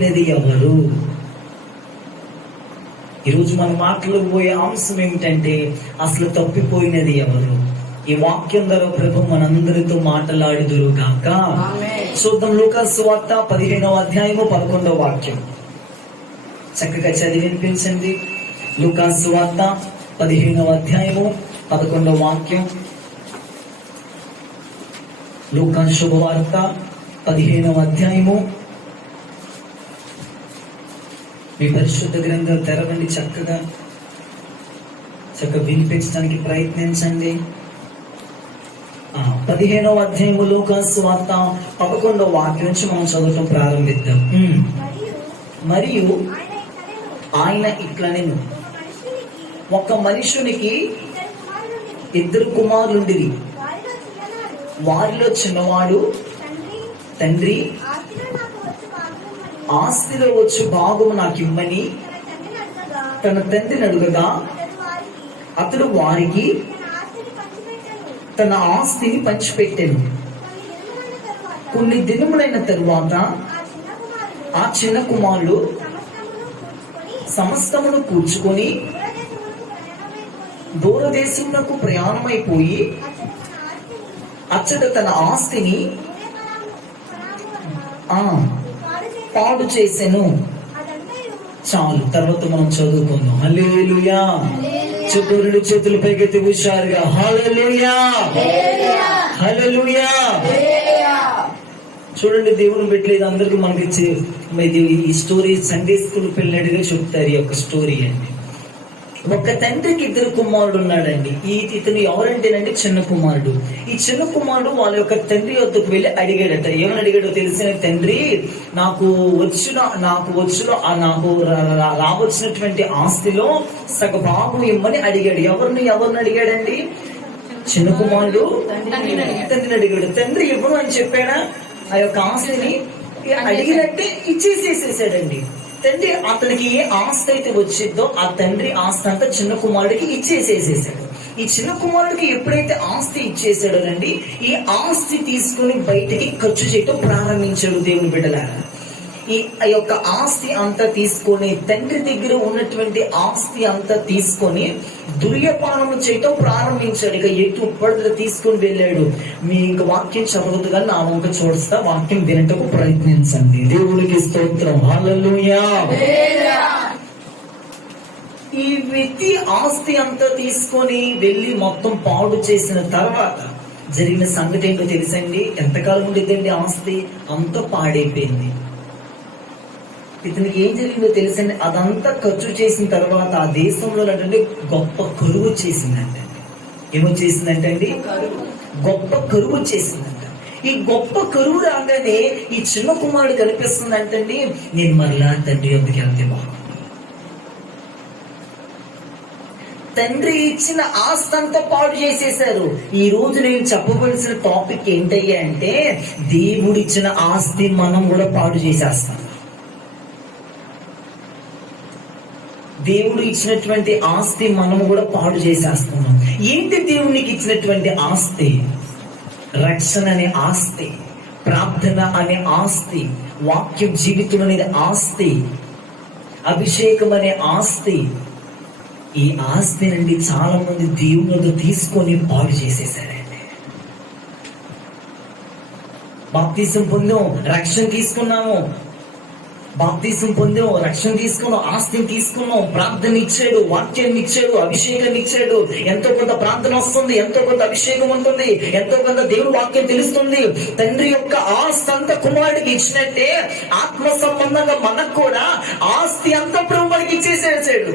తప్పిపోయినది ఎవరు? ఈరోజు మన మాటలు పోయే అంశం ఏమిటంటే అసలు తప్పిపోయినది ఎవరు? ఈ వాక్యం ద్వారా ప్రభు మనందరితో మాట్లాడుదురు గాక. చూద్దాం లూకాసు సువార్త 15వ అధ్యాయము 11వ వాక్యం. చక్కగా చదివి వినిపించండి. లూకాసు సువార్త 15వ అధ్యాయము 11వ వాక్యం. లూకాసు శుభవార్త 15వ అధ్యాయము. మీ పరిశుద్ధ గ్రంథం తెరవండి, చక్కగా వినిపించడానికి ప్రయత్నించండి. 15వ అధ్యాయము లూకాసు వార్త 11వ వాక్యం నుంచి మనం చదవటం ప్రారంభిద్దాం. మరియు ఆయన ఇట్లనెను, ఒక మనుషునికి 2 కుమారులుండిరి. వారిలో చిన్నవాడు, తండ్రి ఆస్తిలో వచ్చు భాగము నాకు ఇమ్మని తన తండ్రిని అడుగగా అతడు వారికి తన ఆస్తిని పంచిపెట్టాను. కొన్ని దినములైన తరువాత ఆ చిన్న కుమారుడు సమస్తమును కూర్చుకొని దూరదేశమునకు ప్రయాణమైపోయి అచ్చట తన ఆస్తిని పాడు చేసెను. చాలు, తర్వాత మనం చదువుకుందాం. హల్లెలూయా. రెండు చేతులు పైకెత్తి హుషారుగా హల్లెలూయా, హల్లెలూయా. చూడండి, దేవుని పెట్టలేదు అందరికి మనకి ఈ స్టోరీ సండే స్కూల్ పిల్లడిగా చెప్తారు. ఈ యొక్క స్టోరీ అండి. ఒక తండ్రికి 2 కుమారుడు ఉన్నాడండి. ఇతను ఎవరంటేనండి చిన్న కుమారుడు. ఈ చిన్న కుమారుడు వాళ్ళ యొక్క తండ్రి వద్దకు వెళ్ళి అడిగాడట. ఏమని అడిగాడో తెలిసిన, తండ్రి నాకు రావచ్చినటువంటి ఆస్తిలో సగ భాగం ఇమ్మని అడిగాడు. ఎవరిని అడిగాడండి? చిన్న కుమారుడు తండ్రిని అడిగాడు. తండ్రి ఇవ్వను అని చెప్పాడా? ఆ యొక్క ఆస్తిని అడిగినట్టే ఇచ్చేసేసాడండి. తండ్రి అతనికి ఏ ఆస్తి అయితే వచ్చిందో ఆ తండ్రి ఆస్తి అంతా చిన్న కుమారుడికి ఇచ్చేసేసాడు. ఈ చిన్న కుమారుడికి ఎప్పుడైతే ఆస్తి ఇచ్చేసాడోనండి, ఈ ఆస్తి తీసుకుని బయటికి ఖర్చు చేయటం ప్రారంభించాడు. దేవుని బిడ్డలారా, ఈ యొక్క ఆస్తి అంతా తీసుకొని, తండ్రి దగ్గర ఉన్నటువంటి ఆస్తి అంతా తీసుకొని దుర్యపానము చేయటం ప్రారంభించాడు. ఇక ఎటు పడుదల తీసుకుని వెళ్ళాడు. మీ ఇంక వాక్యం చదవదు కానీ నా వంక చూస్తా, వాక్యం వినటకు ప్రయత్నించండి. దేవుడికి స్తోత్రం. హల్లెలూయా. ఈ వ్యక్తి ఆస్తి అంతా తీసుకొని వెళ్ళి మొత్తం పాడు చేసిన తర్వాత జరిగిన సంగతి ఏంటో తెలుసండి? ఎంతకాలం ఉండిద్దండి ఆస్తి? అంతా పాడైపోయింది. ఇతనికి ఏం జరిగిందో తెలుసండి? అదంతా ఖర్చు చేసిన తర్వాత ఆ దేశంలో గొప్ప కరువు వచ్చేసిందంట. ఏమొచ్చేసిందంటండి? గొప్ప కరువు వచ్చేసిందంట. ఈ గొప్ప కరువు రాగానే ఈ చిన్న కుమారుడు కనిపిస్తుందంటండి, నేను మరలా తండ్రి వద్దకు వెళ్తే బాగుంది. తండ్రి ఇచ్చిన ఆస్తి అంతా పాడు చేసేశారు. ఈ రోజు నేను చెప్పవలసిన టాపిక్ ఏంటయ్యా అంటే, దేవుడిచ్చిన ఆస్తి మనం కూడా పాడు చేసేస్తాం. దేవుడు ఇచ్చినటువంటి ఆస్తి మనము కూడా పాడు చేసేస్తున్నాం. ఏంటి దేవునికి ఇచ్చినటువంటి ఆస్తి? రక్షణ అనే ఆస్తి, ప్రార్థన అనే ఆస్తి, వాక్యం జీవితం అనేది ఆస్తి, అభిషేకం అనే ఆస్తి. ఈ ఆస్తి నుండి చాలా మంది దేవునితో తీసుకొని పాడు చేసేసారండి. బాప్తిసం పొందాం, రక్షణ తీసుకున్నాము. బాప్తిసం పొందాం, రక్షణ తీసుకున్నాం, ఆస్తిని తీసుకున్నాం. ప్రార్థన ఇచ్చాడు, వాక్యాన్ని ఇచ్చాడు, అభిషేకాన్ని ఇచ్చాడు. ఎంతో కొంత ప్రార్థన వస్తుంది, ఎంతో కొంత అభిషేకం ఉంటుంది, ఎంతో కొంత దేవుడు వాక్యం తెలుస్తుంది. తండ్రి యొక్క ఆస్తి అంతా కుమారుడికి ఇచ్చినట్టే ఆత్మ సంబంధంగా మనకు కూడా ఆస్తి అంతా ప్రభువుకి ఇచ్చేసేసాడు.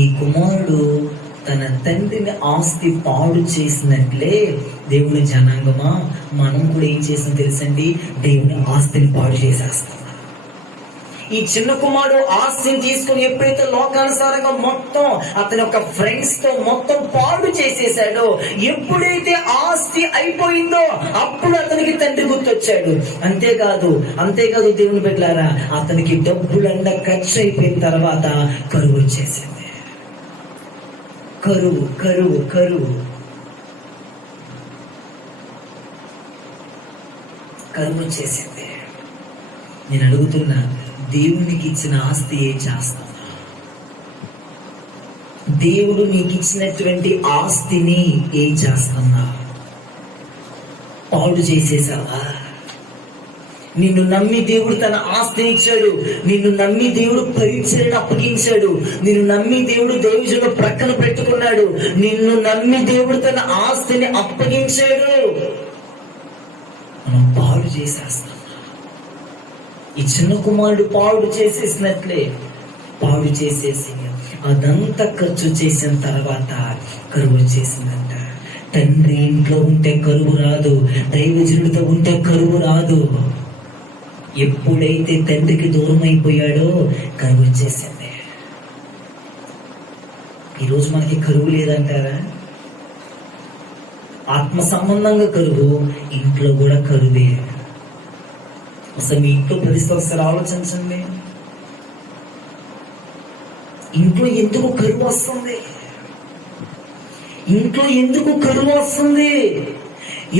ఈ కుమారుడు తన తండ్రిని ఆస్తి పాడు చేసినట్లే దేవుని జనాంగమా మనం కూడా ఏం చేసాం తెలుసండి? దేవుని ఆస్తిని పాడు చేసేస్తాం. ఈ చిన్న కుమారుడు ఆస్తిని తీసుకుని ఎప్పుడైతే లోకానుసారంగా మొత్తం అతని యొక్క ఫ్రెండ్స్ తో మొత్తం పాడు చేసేసాడో, ఎప్పుడైతే ఆస్తి అయిపోయిందో అప్పుడు అతనికి తండ్రి గుర్తొచ్చాడు. అంతేకాదు దేవుని బిడ్డలారా, అతనికి డబ్బులంతా ఖర్చు అయిపోయిన తర్వాత కరువు వచ్చేసింది. కరువు. కరువు వచ్చేసింది. నేను అడుగుతున్నా, దేవునికి ఇచ్చిన ఆస్తి ఏం చేస్తావు? దేవుడు నీకు ఇచ్చినటువంటి ఆస్తిని ఏం చేస్తున్నా? పాడు చేసేసావా? నిన్ను నమ్మి దేవుడు తన ఆస్తిని ఇచ్చాడు. నిన్ను నమ్మి దేవుడు పరిచర్యను అప్పగించాడు. నిన్ను నమ్మి దేవుడు దైవజనుడు ప్రక్కన పెట్టుకున్నాడు. నిన్ను నమ్మి దేవుడు తన ఆస్తిని అప్పగించాడు. మనం పాడు చేసేస్తాం. ఈ చిన్న కుమారుడు పాడు చేసేసినట్లే పాడు చేసేసి అదంతా ఖర్చు చేసిన తర్వాత కరువు వచ్చేసిందంట. తండ్రి ఇంట్లో ఉంటే కరువు రాదు, దైవజనుడితో ఉంటే కరువు రాదు. ఎప్పుడైతే తండ్రికి దూరం అయిపోయాడో కరువు వచ్చేసింది. ఈరోజు మనకి కరువు లేదంటారా? ఆత్మ సంబంధంగా కరువు, ఇంట్లో కూడా కరువే. అసలు మీ ఇంట్లో పరిస్థితి ఒకసారి ఆలోచించండి. ఇంట్లో ఎందుకు కరువు వస్తుంది? ఇంట్లో ఎందుకు కరువు వస్తుంది?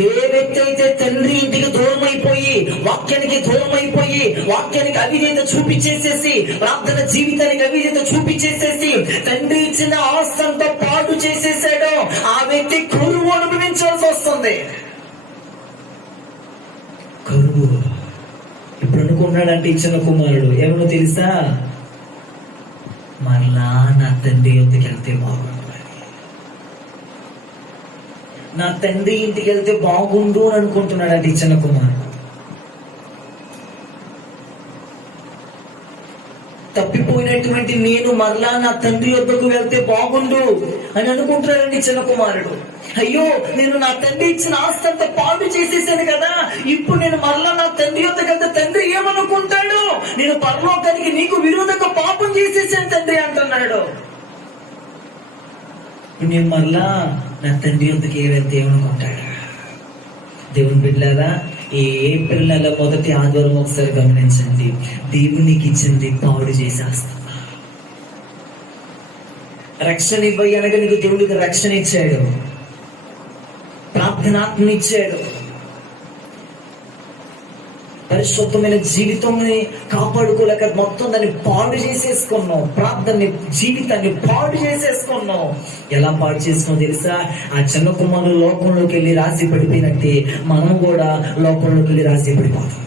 ఏ వ్యక్తి అయితే తండ్రి ఇంటికి దూరం అయిపోయి, వాక్యానికి దూరం అయిపోయి, వాక్యానికి అవిధేయత చూపించేసేసి, ప్రార్థన జీవితానికి అవిధేయత చూపించేసేసి, తండ్రి ఇచ్చిన ఆస్తంతా పాడు చేసేసాడో ఆ వ్యక్తి కరువు అనుభవించాల్సి వస్తుంది. కరువు ఇప్పుడు అనుకున్నాడంటే ఇచ్చిన కుమారుడు ఏమో తెలుసా? మరలా నా తండ్రి ఇంటికి వెళ్తే బాగుండు, నా తండ్రి ఇంటికి వెళ్తే బాగుండు అని అనుకుంటున్నాడు అంటే చిన్న కుమారుడు. తప్పిపోయినటువంటి నేను మరలా నా తండ్రి వద్దకు వెళ్తే బాగుండు అని అనుకుంటున్నాడండి చిన్న కుమారుడు. అయ్యో, నేను నా తండ్రి ఇచ్చిన ఆస్తి అంతా పాడు చేసేసాను కదా, ఇప్పుడు నేను మరలా నా తండ్రి వద్దకు వెళ్తే తండ్రి ఏమనుకుంటాడు? నేను పరలోకానికి నీకు విరోధంగా పాపం చేసేసాను తండ్రి అంటున్నాడు. నేను మరలా నా తండ్రి వద్దకు వెళ్తే ఏమనుకుంటాడు? దేవుని బిడ్డలారా, ఈ ఏప్రిల్ నెల మొదటి ఆదివారం ఒకసారి గమనించండి. దేవునికి ఇచ్చింది పాడు చేసేస్తున్నా. రక్షణ ఇవ్వయి అనగా నీకు దేవుడికి రక్షణ ఇచ్చాడు, ప్రార్థనాత్మని ఇచ్చాడు, పరిశుద్ధమైన జీవితాన్ని కాపాడుకోలేక మొత్తం దాన్ని పాడు చేసేసుకున్నావు. ప్రార్థన జీవితాన్ని పాడు చేసేసుకున్నావు. ఎలా పాడు చేసుకున్నావు తెలుసా? ఆ చిన్న కుమారుడు లోకంలోకి వెళ్ళి రాజీ పడిపోయినట్టే మనం కూడా లోకంలోకి వెళ్ళి రాజీ పడిపోతాం.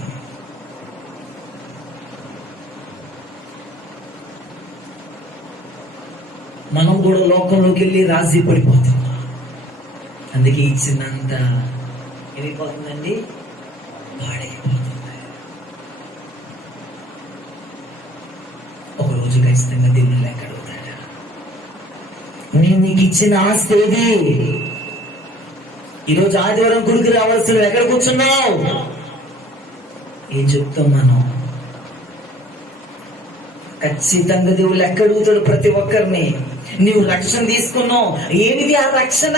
మనం కూడా లోకంలోకి వెళ్ళి రాజీ పడిపోతాం. అందుకే ఇచ్చినంత ఏమైపోతుందండి? పాడైపోతుంది. ఒకరోజు ఖచ్చితంగా దేవుని లెక్క అడుగుతాడు. నేను నీకు ఇచ్చిన ఆస్తి ఏది? ఈరోజు ఆదివారం గుడికి రావాల్సిన ఎక్కడ కూర్చున్నావు? ఏం చెప్తాం మనం? ఖచ్చితంగా దేవుడు లెక్క అడుగుతాడు ప్రతి ఒక్కరిని. నీవు రక్షణ తీసుకున్నావు, ఏమిది ఆ రక్షణ?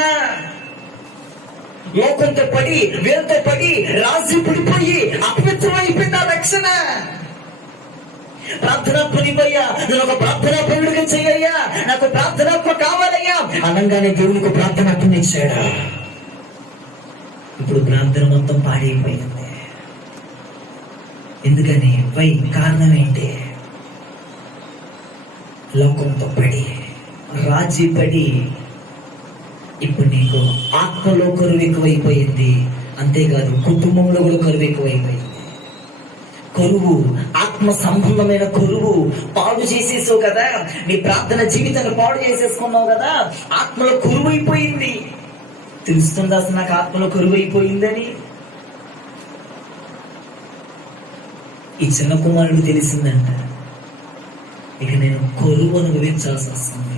లోకంతో పడి, వీళ్ళతో పడి, రాజీ పడిపోయి అపవిత్రం అయిపోయింది ఆ రక్షణ. ప్రార్థనా పనిపోయ్యా, నేను ఒక ప్రార్థనాపరుడిగా చెయ్యయ్యా, నాకు ప్రార్థనాత్మ కావాలయ్యా అనగానే దేవునికి ప్రార్థనాత్మని ఇచ్చాడు. ఇప్పుడు ప్రార్థన మొత్తం పాడైపోయింది. ఎందుకని? కారణం ఏంటి? లోకంతో పడి, రాజీ పడి. ఇప్పుడు నీకు ఆత్మలో కరువు ఎక్కువైపోయింది, అంతేకాదు కుటుంబంలో కూడా కరువు ఎక్కువైపోయింది. కరువు, ఆత్మ సంబంధమైన కరువు పాడు చేసేసావు కదా, నీ ప్రార్థన జీవితాన్ని పాడు చేసేసుకున్నావు కదా, ఆత్మలో కరువు అయిపోయింది. తెలుస్తుందా అసలు నాకు ఆత్మలో కరువు అయిపోయిందని? ఈ చిన్న కుమారుడు తెలిసిందంట, ఇక నేను కరువు అనుభవించాల్సి వస్తుంది.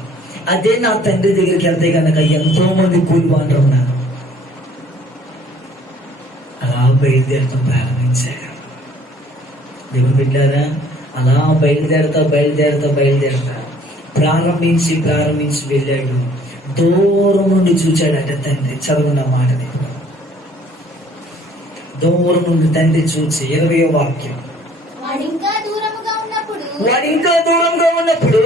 అదే నా తండ్రి దగ్గరికి వెళ్తే కనుక ఎంతో మంది కూలివాళ్ళు ఉన్నారు. అలా బయలుదేరటం ప్రారంభించారు. దేవుని బిడ్డారా, అలా బయలుదేరతా ప్రారంభించి వెళ్ళాడు. దూరం నుండి చూచాడట తండ్రి. చదువున్న మాట దూరం నుండి తండ్రి చూచి 20వ వాక్యం. వాడు ఇంకా దూరంగా ఉన్నప్పుడు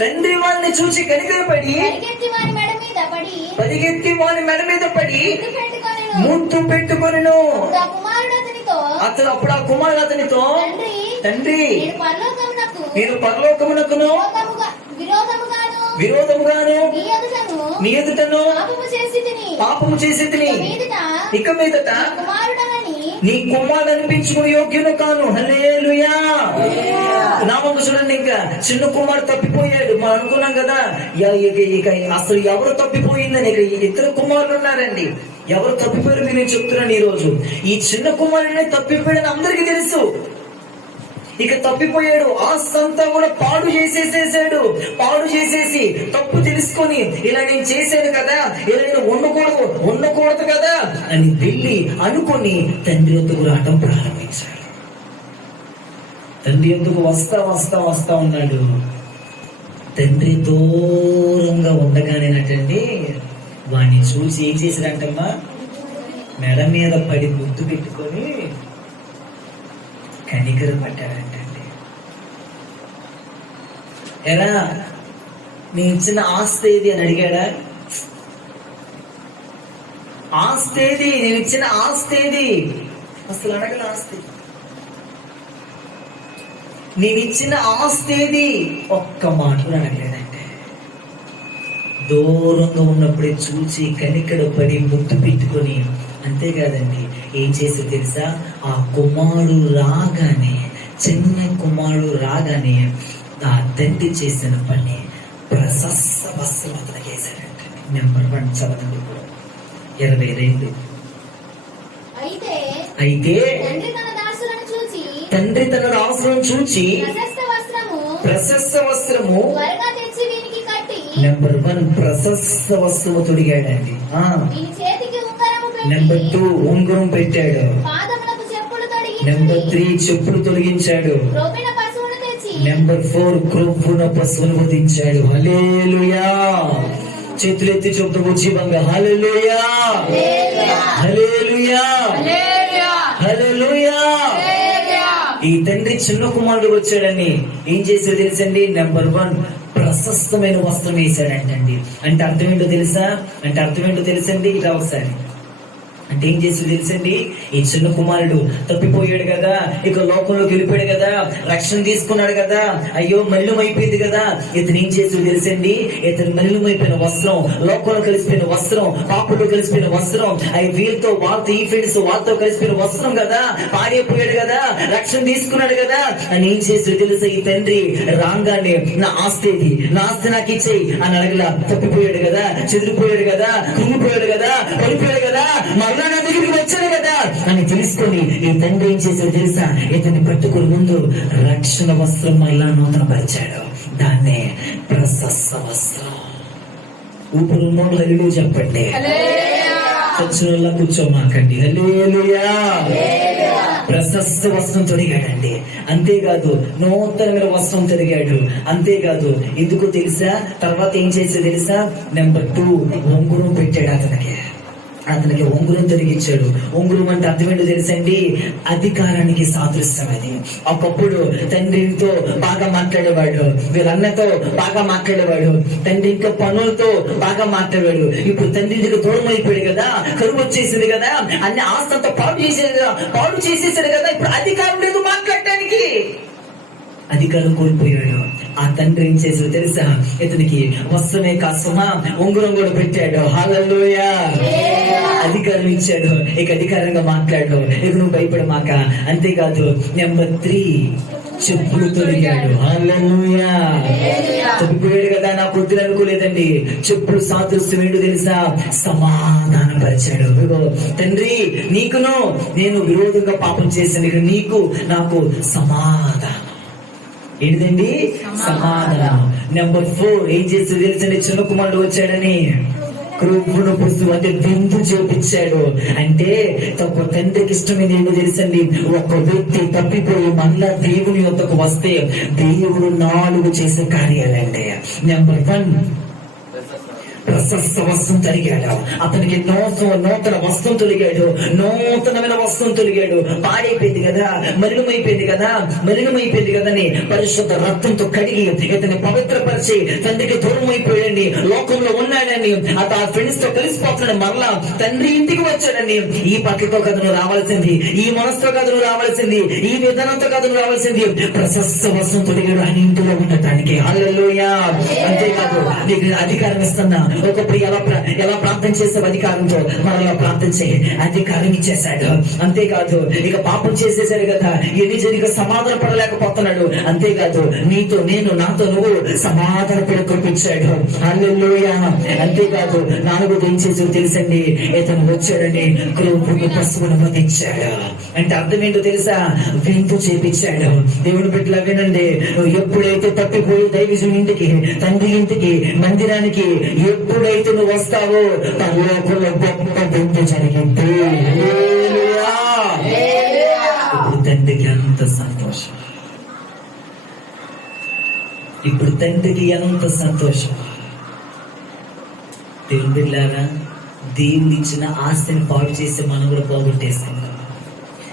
తండ్రి వాడిని చూచి కనికరపడి పరిగెత్తి వాని మెడ మీద పడి ముద్దు పెట్టుకొనెను. అప్పుడు ఆ కుమారుడు అతనితో, తండ్రి నేను పరలోకమునకును విరోధముగాను నీ ఎదుటను పాపము చేసి తిని, ఇక మీదట నీ కుమారుడు అనిపించుకుని యోగ్యును కాను. హల్లెలూయా. నామకు చూడండి, ఇంకా చిన్న కుమారుడు తప్పిపోయాడు. మనం అనుకున్నాం కదా ఇక అసలు ఎవరు తప్పిపోయిందని. ఇక ఇద్దరు కుమారులు ఉన్నారండి. ఎవరు తప్పిపోయారు మీరు నేను చెప్తున్నాను ఈ రోజు. ఈ చిన్న కుమారుడే తప్పిపోయాడని అందరికీ తెలుసు. ఇక తప్పిపోయాడు. ఆస్తంతా కూడా పాడు చేసేసేసాడు. పాడు చేసేసి తప్పు తెలుసుకొని, ఇలా నేను చేశాను కదా, ఇలా నేను ఉండకూడదు కదా అని వెళ్ళి అనుకొని తండ్రి వద్దకు రావటం ప్రారంభించాడు. తండ్రి వద్దకు వస్తా ఉన్నాడు. తండ్రి దూరంగా ఉండగానేనటండి వాడిని చూసి ఏం చేశాడంటమ్మా, మెడ మీద పడి ముద్దు పెట్టుకొని కనికర పట్టాడంటండి. ఎలా నీ ఇచ్చిన ఆస్తి ఏది అని అడిగాడా? ఆస్తి ఏది, నేను ఇచ్చిన ఆస్తి ఏది అసలు అడగల. ఆస్తి నేను ఇచ్చిన ఆస్తి ఏది ఒక్క మాట అడగలేదంటే. దూరంగా ఉన్నప్పుడే చూచి కనికడ పడి ముద్దు పెట్టుకొని, అంతేకాదండి ఏం చేసి తెలుసా, ఆ కుమారుడు రాగానే, చిన్న కుమారుడు రాగానే ఆ తండ్రి చేసిన పని ప్రశస్త వస్త్రం అతనికి వేశాడంటే. నెంబర్ 1 చదవండి 22. అయితే తండ్రి తన దాసులను చూచి ప్రశస్త వస్త్రము నెంబర్ 1 ప్రశస్త వస్త్రము తొడిగాడండి. నెంబర్ 2 ఉంగరం పెట్టాడు. నెంబర్ 3 చెప్పులు తొలగించాడు. నెంబర్ 4 క్రొవ్వున పశువును వధించాడు. హల్లెలూయా. చేతులెత్తి చెప్తూ జీవంగా హల్లెలూయా, హల్లెలూయా, హల్లెలూయా. ఈ తండ్రి చిన్న కుమారుడు వచ్చాడని ఏం చేసేది తెలుసండి? నెంబర్ 1 ప్రశస్తమైన వస్త్రం వేశాడంటండి. అంటే అర్థం ఏంటో తెలుసండి? ఇట్లా ఒకసారి అంటే ఏం చేసి తెలుసండి, ఈ చిన్న కుమారుడు తప్పిపోయాడు కదా, ఇక లోకంలోకి వెళ్ళిపోయాడు కదా, రక్షణ తీసుకున్నాడు కదా, అయ్యో మలినం అయిపోయింది కదా. ఇతను ఏం చేసి తెలుసండి, ఇతను మలినం అయిపోయిన వస్త్రం, లోకంలో కలిసిపోయిన వస్త్రం, పాపతో కలిసిపోయిన వస్త్రం, అవి వీళ్ళతో వాళ్ళతో ఈ ఫ్రెండ్స్ వాళ్ళతో కలిసిపోయిన వస్త్రం కదా, పాడైపోయాడు కదా, రక్షణ తీసుకున్నాడు కదా అని ఏం చేసి తెలుసా, ఈ తండ్రి రాగానే నా ఆస్తి నాకు ఇచ్చేయి అని అడగలా. తప్పిపోయాడు కదా, చెదిరిపోయాడు కదా, కుంగిపోయాడు కదా, పడిపోయాడు కదా, మరలా నా దగ్గరికి వచ్చాడు కదా అని తెలుసుకొని ఈ తండ్రి ఏం చేశాడు తెలుసా, ఇతన్ని పట్టుకుని ముందు రక్షణ వస్త్రం మరలా నూతన పరిచాడు. దాన్నే ప్రశస్త వస్త్రం. ఊపిరున్నో హల్లెలూయా చెప్పండి. చచ్చునల్లా కూర్చోమాకండి. హల్లెలూయా. ప్రశస్త వస్త్రం తొడిగాడండి. అంతేకాదు నూతనమైన వస్త్రం తొడిగాడు. అంతేకాదు ఎందుకు తెలుసా, తర్వాత ఏం చేసే తెలుసా, నెంబర్ 2 ఉంగరం పెట్టాడు. అతనికి ఉంగరం తొలగించాడు. ఉంగరం అంటే అర్థం ఏంటో తెలుసండి, అధికారానికి సాదృశ్యం అది. ఒకప్పుడు తండ్రితో బాగా మాట్లాడేవాడు, వీళ్ళన్నతో బాగా మాట్లాడేవాడు, తండ్రి ఇంకా పనులతో బాగా మాట్లాడేవాడు. ఇప్పుడు తండ్రికి దూరం అయిపోయాడు కదా, కరువు వచ్చేసింది కదా, అన్ని ఆస్తంతా పాడు చేసేసాడు కదా, ఇప్పుడు అధికారం లేదు మాట్లాడటానికి. అధికారం కోల్పోయాడు. ఆ తండ్రి ఏం చేసాడు తెలుసా, ఇతనికి వస్త్రమే కాసుమా ఉంగరం కూడా పెట్టాడు. హల్లెలూయా. అధికారం ఇచ్చాడు. ఇక అధికారంగా మాట్లాడు, ఇక నువ్వు భయపడమాక. అంతేకాదు నెంబర్ 3 చెప్పులు తొడిగాడు. హల్లెలూయా. తప్పిపోయాడు కదా, నాకు వద్దులు అనుకోలేదండి. చెప్పులు సాదృశ్యం ఏంటో తెలుసా, సమాధానం పరిచాడు. తండ్రి నీకును నేను విరోధంగా పాపం చేశాను, నీకు నాకు సమాధానం. ఏంటిదండి? సమాధానం. నెంబర్ 4 ఏం చేసి తెలుసండి, చిన్న కుమారుడు వచ్చాడని క్రొవ్వున పుస్తకం అంటే విందు చేపించాడు. అంటే తప్ప తండ్రికి ఇష్టమైన ఏంటో తెలుసండి, ఒక వ్యక్తి తప్పిపోయి మళ్ళా దేవుని యొద్దకు వస్తే దేవుడు 4 చేసే కార్యాలండి. నెంబర్ 1 ప్రశస్త వస్త్రం తొలిగాడు. అతనికి నూతన వస్త్రం తొలిగాడు, నూతనమైన వస్త్రం తొలిగాడు. పాడైపోయింది కదా, మలినమైపోయింది కదని పరిశుద్ధ రక్తంతో కడిగి ఇతన్ని పవిత్రపరిచి తండ్రికి దూరం అయిపోయాడని, లోకంలో ఉన్నాడని, ఆ ఫ్రెండ్స్ తో కలిసిపోతున్నాడు. మరలా తండ్రి ఇంటికి వచ్చాడని, ఈ పట్లతో కథను రావాల్సింది, ఈ మనసుతో కథను రావాల్సింది, ఈ విధానంతో కథను రావాల్సింది. ప్రశస్త వస్త్రం తొలిగాడు ఆయన ఇంటిలో ఉండటానికి. హల్లెలూయా. అంతేకాదు, నీకు అధికారం ఇస్తున్నా. ఒకప్పుడు ఎలా ప్రార్థన చేసే అధికారంతో మరలా ప్రార్థన చేయ అధికారం ఇచ్చేశాడు. అంతేకాదు, ఇక పాపం చేసేసాడు కదా, ఎన్ని జరిగి సమాధాన పడలేకపోతున్నాడు. అంతేకాదు, నాతో నువ్వు సమాధాన పడుకొప్పించాడు. హల్లెలూయా. అంతేకాదు, 4వ ఏం చేసావు తెలుసండి, ఇతను వచ్చాడని క్రూపుకు పశువును వధించాడు. అంటే అర్థం ఏంటో తెలుసా? విందు చేపించాడు. దేవుని బిడ్డలా వినండి, నువ్వు ఎప్పుడైతే తప్పిపోయి దైవజుని ఇంటికి, తండ్రి ఇంటికి, మందిరానికి ఎప్పుడైతే నువ్వు వస్తావో పరలోకంలో గొప్ప విందు జరిగింది. ఇప్పుడు తండ్రికి ఎంత సంతోషం, ఇప్పుడు తండ్రికి ఎంత సంతోషం. దేవుని బిడ్డలారా, దేవుని ఇచ్చిన ఆస్తిని పాడు చేసి మనం కూడా పోగొట్టేస్తాం.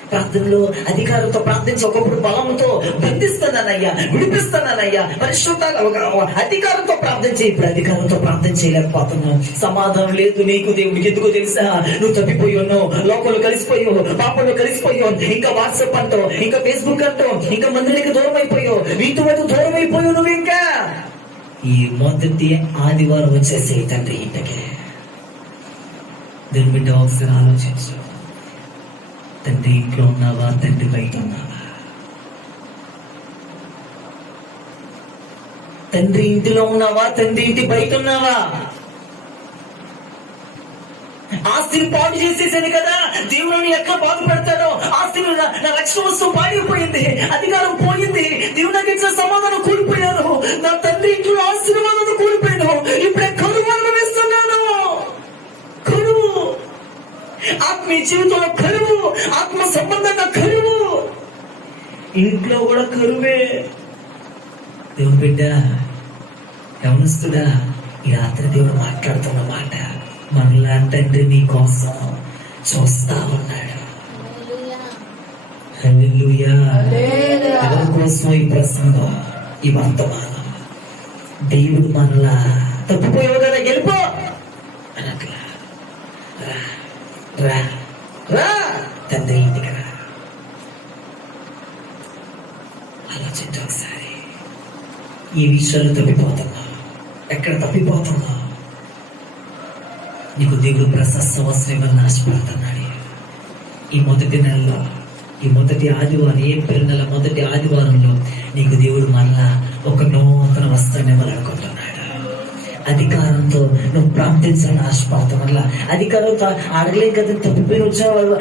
ప్రార్థనలో అధికారంతో ప్రార్థించి ఒకప్పుడు బలంతో బంధిస్తానయ్యా, విడిపిస్తానయ్యా, పరిశుద్ధంగా అధికారంతో ప్రార్థించి ఇప్పుడు అధికారంతో ప్రార్థన చేయలేకపోతున్నావు. సమాధానం లేదు నీకు దేవుడికి. ఎందుకో తెలుసా? నువ్వు తప్పిపోయి ఉన్నావు, లోకంలో కలిసిపోయావు, పాపంలో కలిసిపోయావు, ఇంకా వాట్సాప్ అంటో, ఇంకా ఫేస్బుక్ అంటో, ఇంకా మందిరికి దూరం అయిపోయావు, వీటి వరకు దూరం అయిపోయావు. నువ్వు ఇంకా ఈ మొదటి ఆదివారం వచ్చేసి తండ్రి ఇంటికి. దీని బిడ్డ ఒకసారి ఆలోచించు. తండ్రి ఇంట్లో ఉన్నావా, తండ్రి బయట ఉన్నావా? తండ్రి ఇంటిలో ఉన్నావా, తండ్రి ఇంటి బయట ఉన్నావా? ఆస్తిని పాడు చేసేసాను కదా, దేవుని ఎట్లా బాధపడతాడో. ఆస్తిని నా రక్షణ వస్తువు పాడైపోయింది, అధికారం పోయింది, దేవుడు నాకు ఇచ్చిన సమాధానం కోల్పోయాను, నా తండ్రి ఇంట్లో ఆశీర్వాదాలు కోల్పోయాను. ఇప్పుడే కరువు అనుభవిస్తున్నాను. కరువు, ఆత్మీయ జీవితంలో కరువు, ఆత్మ సంబంధంగా కరువు, ఇంట్లో కూడా కరువే. దేవుని బిడ్డ, గమనిస్తుడా, ఈ రాత్రి దేవుడు మాట్లాడుతున్న మాట మనలా తండ్రి నీ కోసం చూస్తా ఉన్నాడు. హల్లెలూయా. ఎవరి కోసం ఈ ప్రసంగం, ఈ వర్తమానం? దేవుడు మనలా తప్పిపోయావు కదా, వెళ్ళిపో అనట్లా. రా రా తండ్రి ఇంటికి రా. ఆలోచించు ఒకసారి. ఈ విషయాలు తప్పిపోతున్నా, ఎక్కడ తప్పిపోతున్నా? నీకు దేవుడు ప్రశస్త వస్త్రం ఇవ్వాలని ఆశపడుతున్నాడు. ఈ మొదటి నెలలో, ఈ మొదటి ఆదివారం, ఏప్రిల్ నెల మొదటి ఆదివారంలో నీకు దేవుడు మళ్ళా ఒక నూతన వస్త్రాన్ని ఇవ్వాలనుకుంటున్నాడు. అధికారంతో నువ్వు ప్రార్థించాలని ఆశపడుతున్నా. అధికారంతో అడగలేక కదా తప్పిపోయి వచ్చేవాళ్ళు,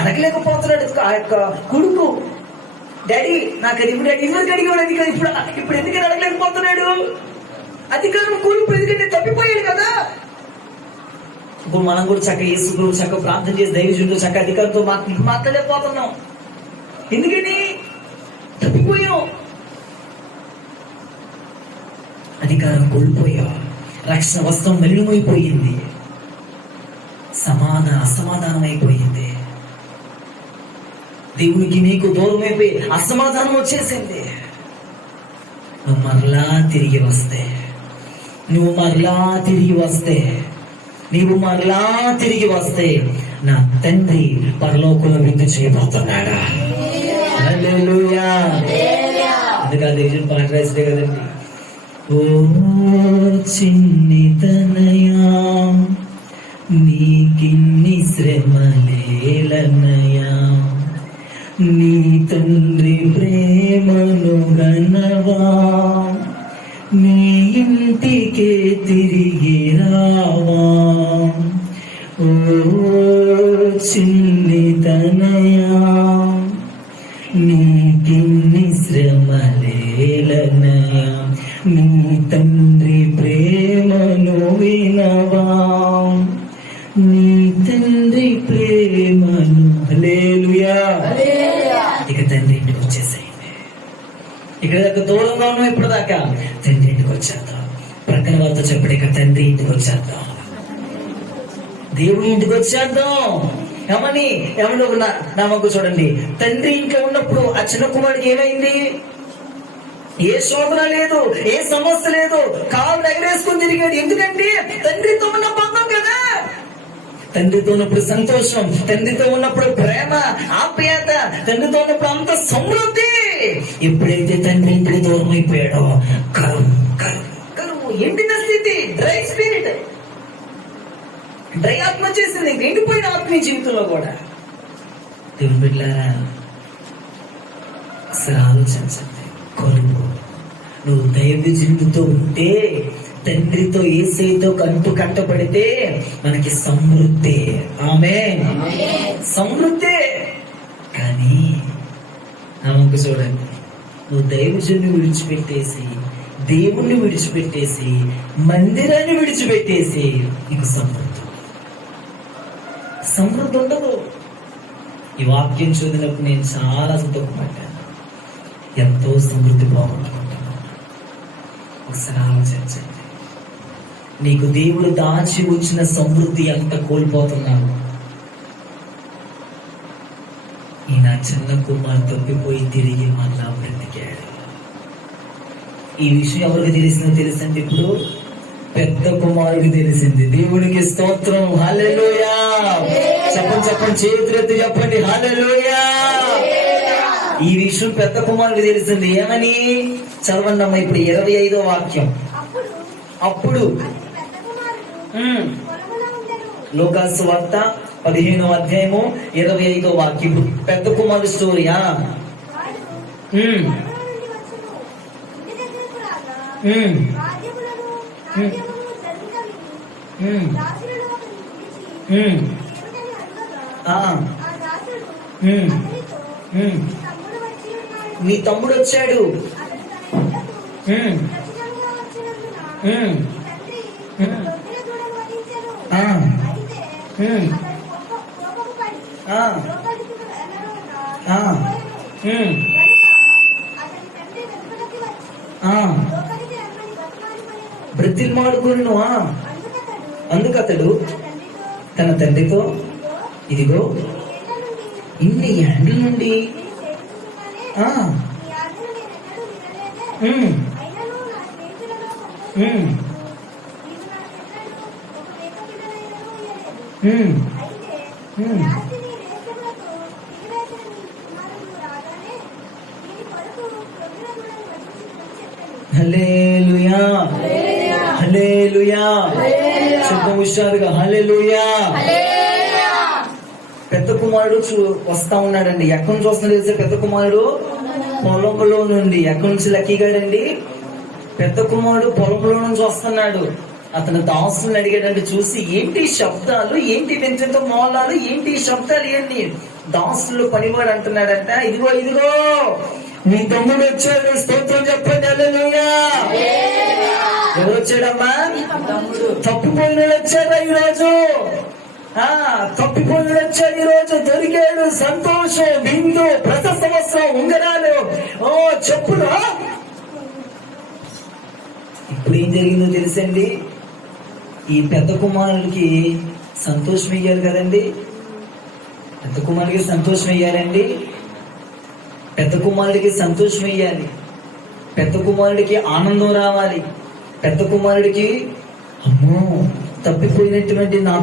అడగలేకపోతున్నాడు. ఆ యొక్క కొడుకు, డాడీ నాకు అది ఇప్పుడు ఇదివరకు అడిగేవాడు అధికారం, ఇప్పుడు ఎందుకని అడగలేకపోతున్నాడు? అధికారం కోల్పోయి, ఎందుకంటే తప్పిపోయాడు కదా. ఇప్పుడు మనం కూడా చక్కగా యేసుకు చక్కగా ప్రార్థన చేసి దైవజనుడు చక్కగా అధికారంతో మాట్లాడలేకపోతున్నాం. ఎందుకని? తప్పిపోయాం, అధికారం కోల్పోయాం, రక్షణ వస్త్రం మలినమైపోయింది, అసమాధానం అయిపోయింది, దేవునికి నీకు దూరం అయిపోయి అసమాధానం వచ్చేసింది. నువ్వు మరలా తిరిగి వస్తే, నా తండ్రి పరలోకంలో విందు చేయబోతున్నాడా? హల్లెలూయా. అందుకే దేవుని పాట రాసితే కదండి, ఓ చిన్నితనయా నీకిన్ని శ్రమలేలనయా, నీ తండ్రి ప్రేమను గనవా, నీ ఇంటికే తిరిగి రావా. ఓ చిన్నితనయా నీకిన్ని శ్రమలేలనయా, నీ తండ్రి ప్రేమను వినవా, నీ తండ్రి ప్రేమను. హల్లెలూయా. ఇక తండ్రి ఇంటికి వచ్చేసేయండి. ఇక్కడ దాకా దూరంగా ఉన్నాం, ఇప్పుడు దాకా తండ్రి ఇంటికి వచ్చేద్దాం. పక్కన వాళ్ళతో చెప్పడే తండ్రి ఇంటికి వచ్చేద్దాం, దేవుడి ఇంటికి వచ్చేద్దాం. ఏమని ఒక నమ్మకు చూడండి, తండ్రి ఇంట్లో ఉన్నప్పుడు ఆ చిన్న కుమారుడికి ఏమైంది? ఏ శోధన లేదు, ఏ సమస్య లేదు, కాళ్ళు ఎగరేసుకుని తిరిగాడు. ఎందుకంటే తండ్రితో ఉన్న బంధం కదా. తండ్రితో ఉన్నప్పుడు సంతోషం, తండ్రితో ఉన్నప్పుడు ప్రేమ, ఆప్యాయత, తండ్రితో ఉన్నప్పుడు అంత సమృద్ధి. ఎప్పుడైతే తండ్రి ఇంటికి దూరం అయిపోయాడో కరువు ఎండిన స్థితి, డ్రై స్పిరిట్, డ్రై ఆత్మ వచ్చేసింది. ఎండిపోయిన ఆత్మీయ జీవితంలో కూడా. దేవుని బిడ్డలారా, అసలు ఆలోచించండి. కరువు. నువ్వు దైవజనుడితో ఉంటే, తండ్రితో యేసయ్యతో కట్టబడితే మనకి సమృద్ధి. ఆమేన్. సమృద్ధి. కానీ నమ్మకు చూడండి, నువ్వు దైవజనుని విడిచిపెట్టేసి, దేవుణ్ణి విడిచిపెట్టేసి, మందిరాన్ని విడిచిపెట్టేసి నీకు సమృద్ధి ఉండదు. ఈ వాక్యం చదివినప్పుడు నేను చాలా దుఃఖపడ్డాను. ఎంతో సమృద్ధి పోగొట్టుకుంటున్నాను. ఒకసారి ఆలోచించండి, నీకు దేవుడు దాచి వచ్చిన సమృద్ధి ఎంత కోల్పోతున్నావు. ఈ నా చిన్న కుమారు తప్పిపోయి తిరిగి మళ్ళా బ్రతికాడు. ఈ విషయం ఎవరికి తెలిసిందో తెలుసండి? ఇప్పుడు పెద్ద కుమారుడికి తెలిసింది. దేవుడికి స్తోత్రం. హల్లెలూయా. చెప్పండి, చేతులెత్తి చెప్పండి, హల్లెలూయా. ఈ విషయం పెద్ద కుమారుడికి తెలిసింది. ఏమని చదవండి అమ్మ ఇప్పుడు 25వ వాక్యం. అప్పుడు లూకాసు వార్త 15వ అధ్యాయము 25వ వాక్యం. పెద్ద కుమారుడు స్టోరీయా? నీ తమ్ముడు వచ్చాడు. బ్రతిమాడుకును. అందుకతడు తన తండ్రితో, ఇదిగో ఇన్ని ఏండ్ల నుండి హల్లెలూయా, హల్లెలూయా. శుభం హుషారుగా హల్లెలూయా. పెద్ద కుమారుడు వస్తా ఉన్నాడండి. ఎక్కడి నుంచి వస్తున్నా తెలిసే? పెద్ద కుమారుడు పొలంలో నుండి. ఎక్కడి నుంచి? లక్కీ గారండి. పెద్ద కుమారుడు పొలంలో నుంచి వస్తున్నాడు. అతను దాసుని అడిగాడంటే, చూసి ఏంటి శబ్దాలు, ఏంటి వింత మోలాలు, ఏంటి శబ్దాలు, ఏంటి? దాసులు పనివాడు అంటున్నాడంట, ఇదిగో నీ తమ్ముడు వచ్చాడు, స్తోత్రం చెప్పండి, హల్లెలూయా. ఎవరు వచ్చాడమ్మా? తప్పిపోయిన వచ్చాడా ఈరోజు? తప్పిపోయిన వచ్చాడు ఈరోజు. దొరికాడు. సంతోషం, విందు, ప్రశస్త వస్త్రం, ఉంగరాలు, చెప్పులు. ఇప్పుడు ఏం జరిగిందో తెలుసండి? ఈ పెద్ద కుమారుడికి సంతోషం ఇయ్యాలి కదండి. పెద్ద కుమారుడికి సంతోషం ఇయ్యాలండి. పెద్ద కుమారుడికి సంతోషం ఇయ్యాలి. పెద్ద కుమారుడికి ఆనందం రావాలి. పెద్ద కుమారుడికి, అమ్మో తప్పిపోయినటువంటి నా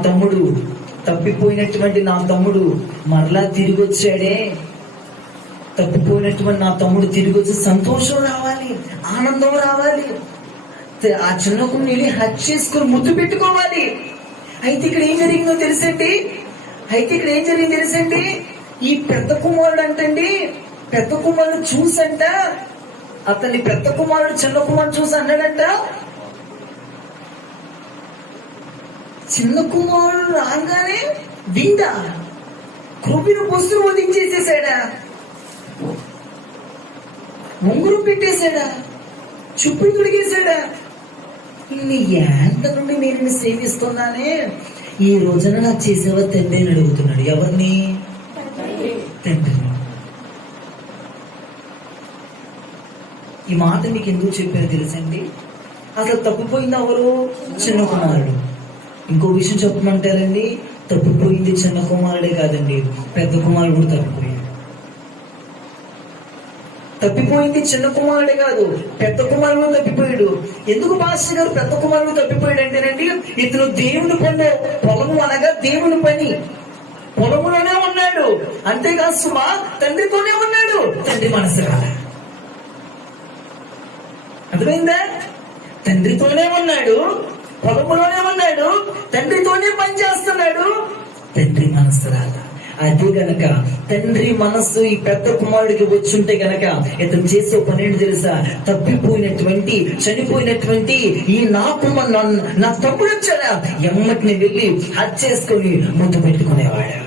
తమ్ముడు మరలా తిరిగి వచ్చాడే, తప్పిపోయినటువంటి నా తమ్ముడు తిరిగి వచ్చి సంతోషం రావాలి, ఆనందం రావాలి. ఆ చిన్న కుమ్మిని హక్ చేసుకుని ముద్దు పెట్టుకోవాలి. అయితే ఇక్కడ ఏం జరిగిందో తెలుసండి? ఈ పెద్ద కుమారుడు అంటండి, పెద్ద కుమారుడు చూసంట, అతన్ని పెద్ద కుమారుడు చిన్న కుమారుడు చూసి అన్నాడంట, చిన్న కుమారుడు రాగానే విందా కృపిని పుస్తులు వదించేసేసాడా, ఉంగురు పెట్టేశాడా, చుట్టూ తొడిగేశాడా. ఇన్ని ఏంట నుండి నేను సేవిస్తున్నానే, ఈ రోజున నాకు చేసేవా తండ్రి అని అడుగుతున్నాడు. ఎవరిని? తండ్రిని. ఈ మాట మీకు ఎందుకు చెప్పారో తెలుసండి? అసలు తప్పిపోయింది ఎవరు? చిన్న కుమారుడు. ఇంకో విషయం చెప్పమంటారండి, తప్పిపోయింది చిన్న కుమారుడే కాదండి, పెద్ద కుమారుడు కూడా తప్పిపోయాడు. తప్పిపోయింది చిన్న కుమారుడే కాదు, పెద్ద కుమారుడు తప్పిపోయాడు. ఎందుకు పాస్టర్ గారు పెద్ద కుమారుడు తప్పిపోయాడు అంటేనండి, ఇతను దేవుని పని, పొలము అనగా దేవుని పని, పొలములోనే ఉన్నాడు. అంతేకాదు సుమా, తండ్రితోనే ఉన్నాడు. తండ్రి మనసు రాదా? అర్థమైందా? తండ్రితోనే ఉన్నాడు, పొలములోనే ఉన్నాడు, తండ్రితోనే పని చేస్తున్నాడు. తండ్రి మనసు రాదా? అదే గనక తండ్రి మనస్సు ఈ పెద్ద కుమారుడికి వచ్చుంటే గనక ఇతను చేసే పని ఏంటి తెలుసా? తప్పిపోయినటువంటి, చనిపోయినటువంటి ఈ నా తమ్ముడు వచ్చాడా, ఎమ్మటిని వెళ్ళి హత్య చేసుకుని ముద్దు పెట్టుకునేవాడు.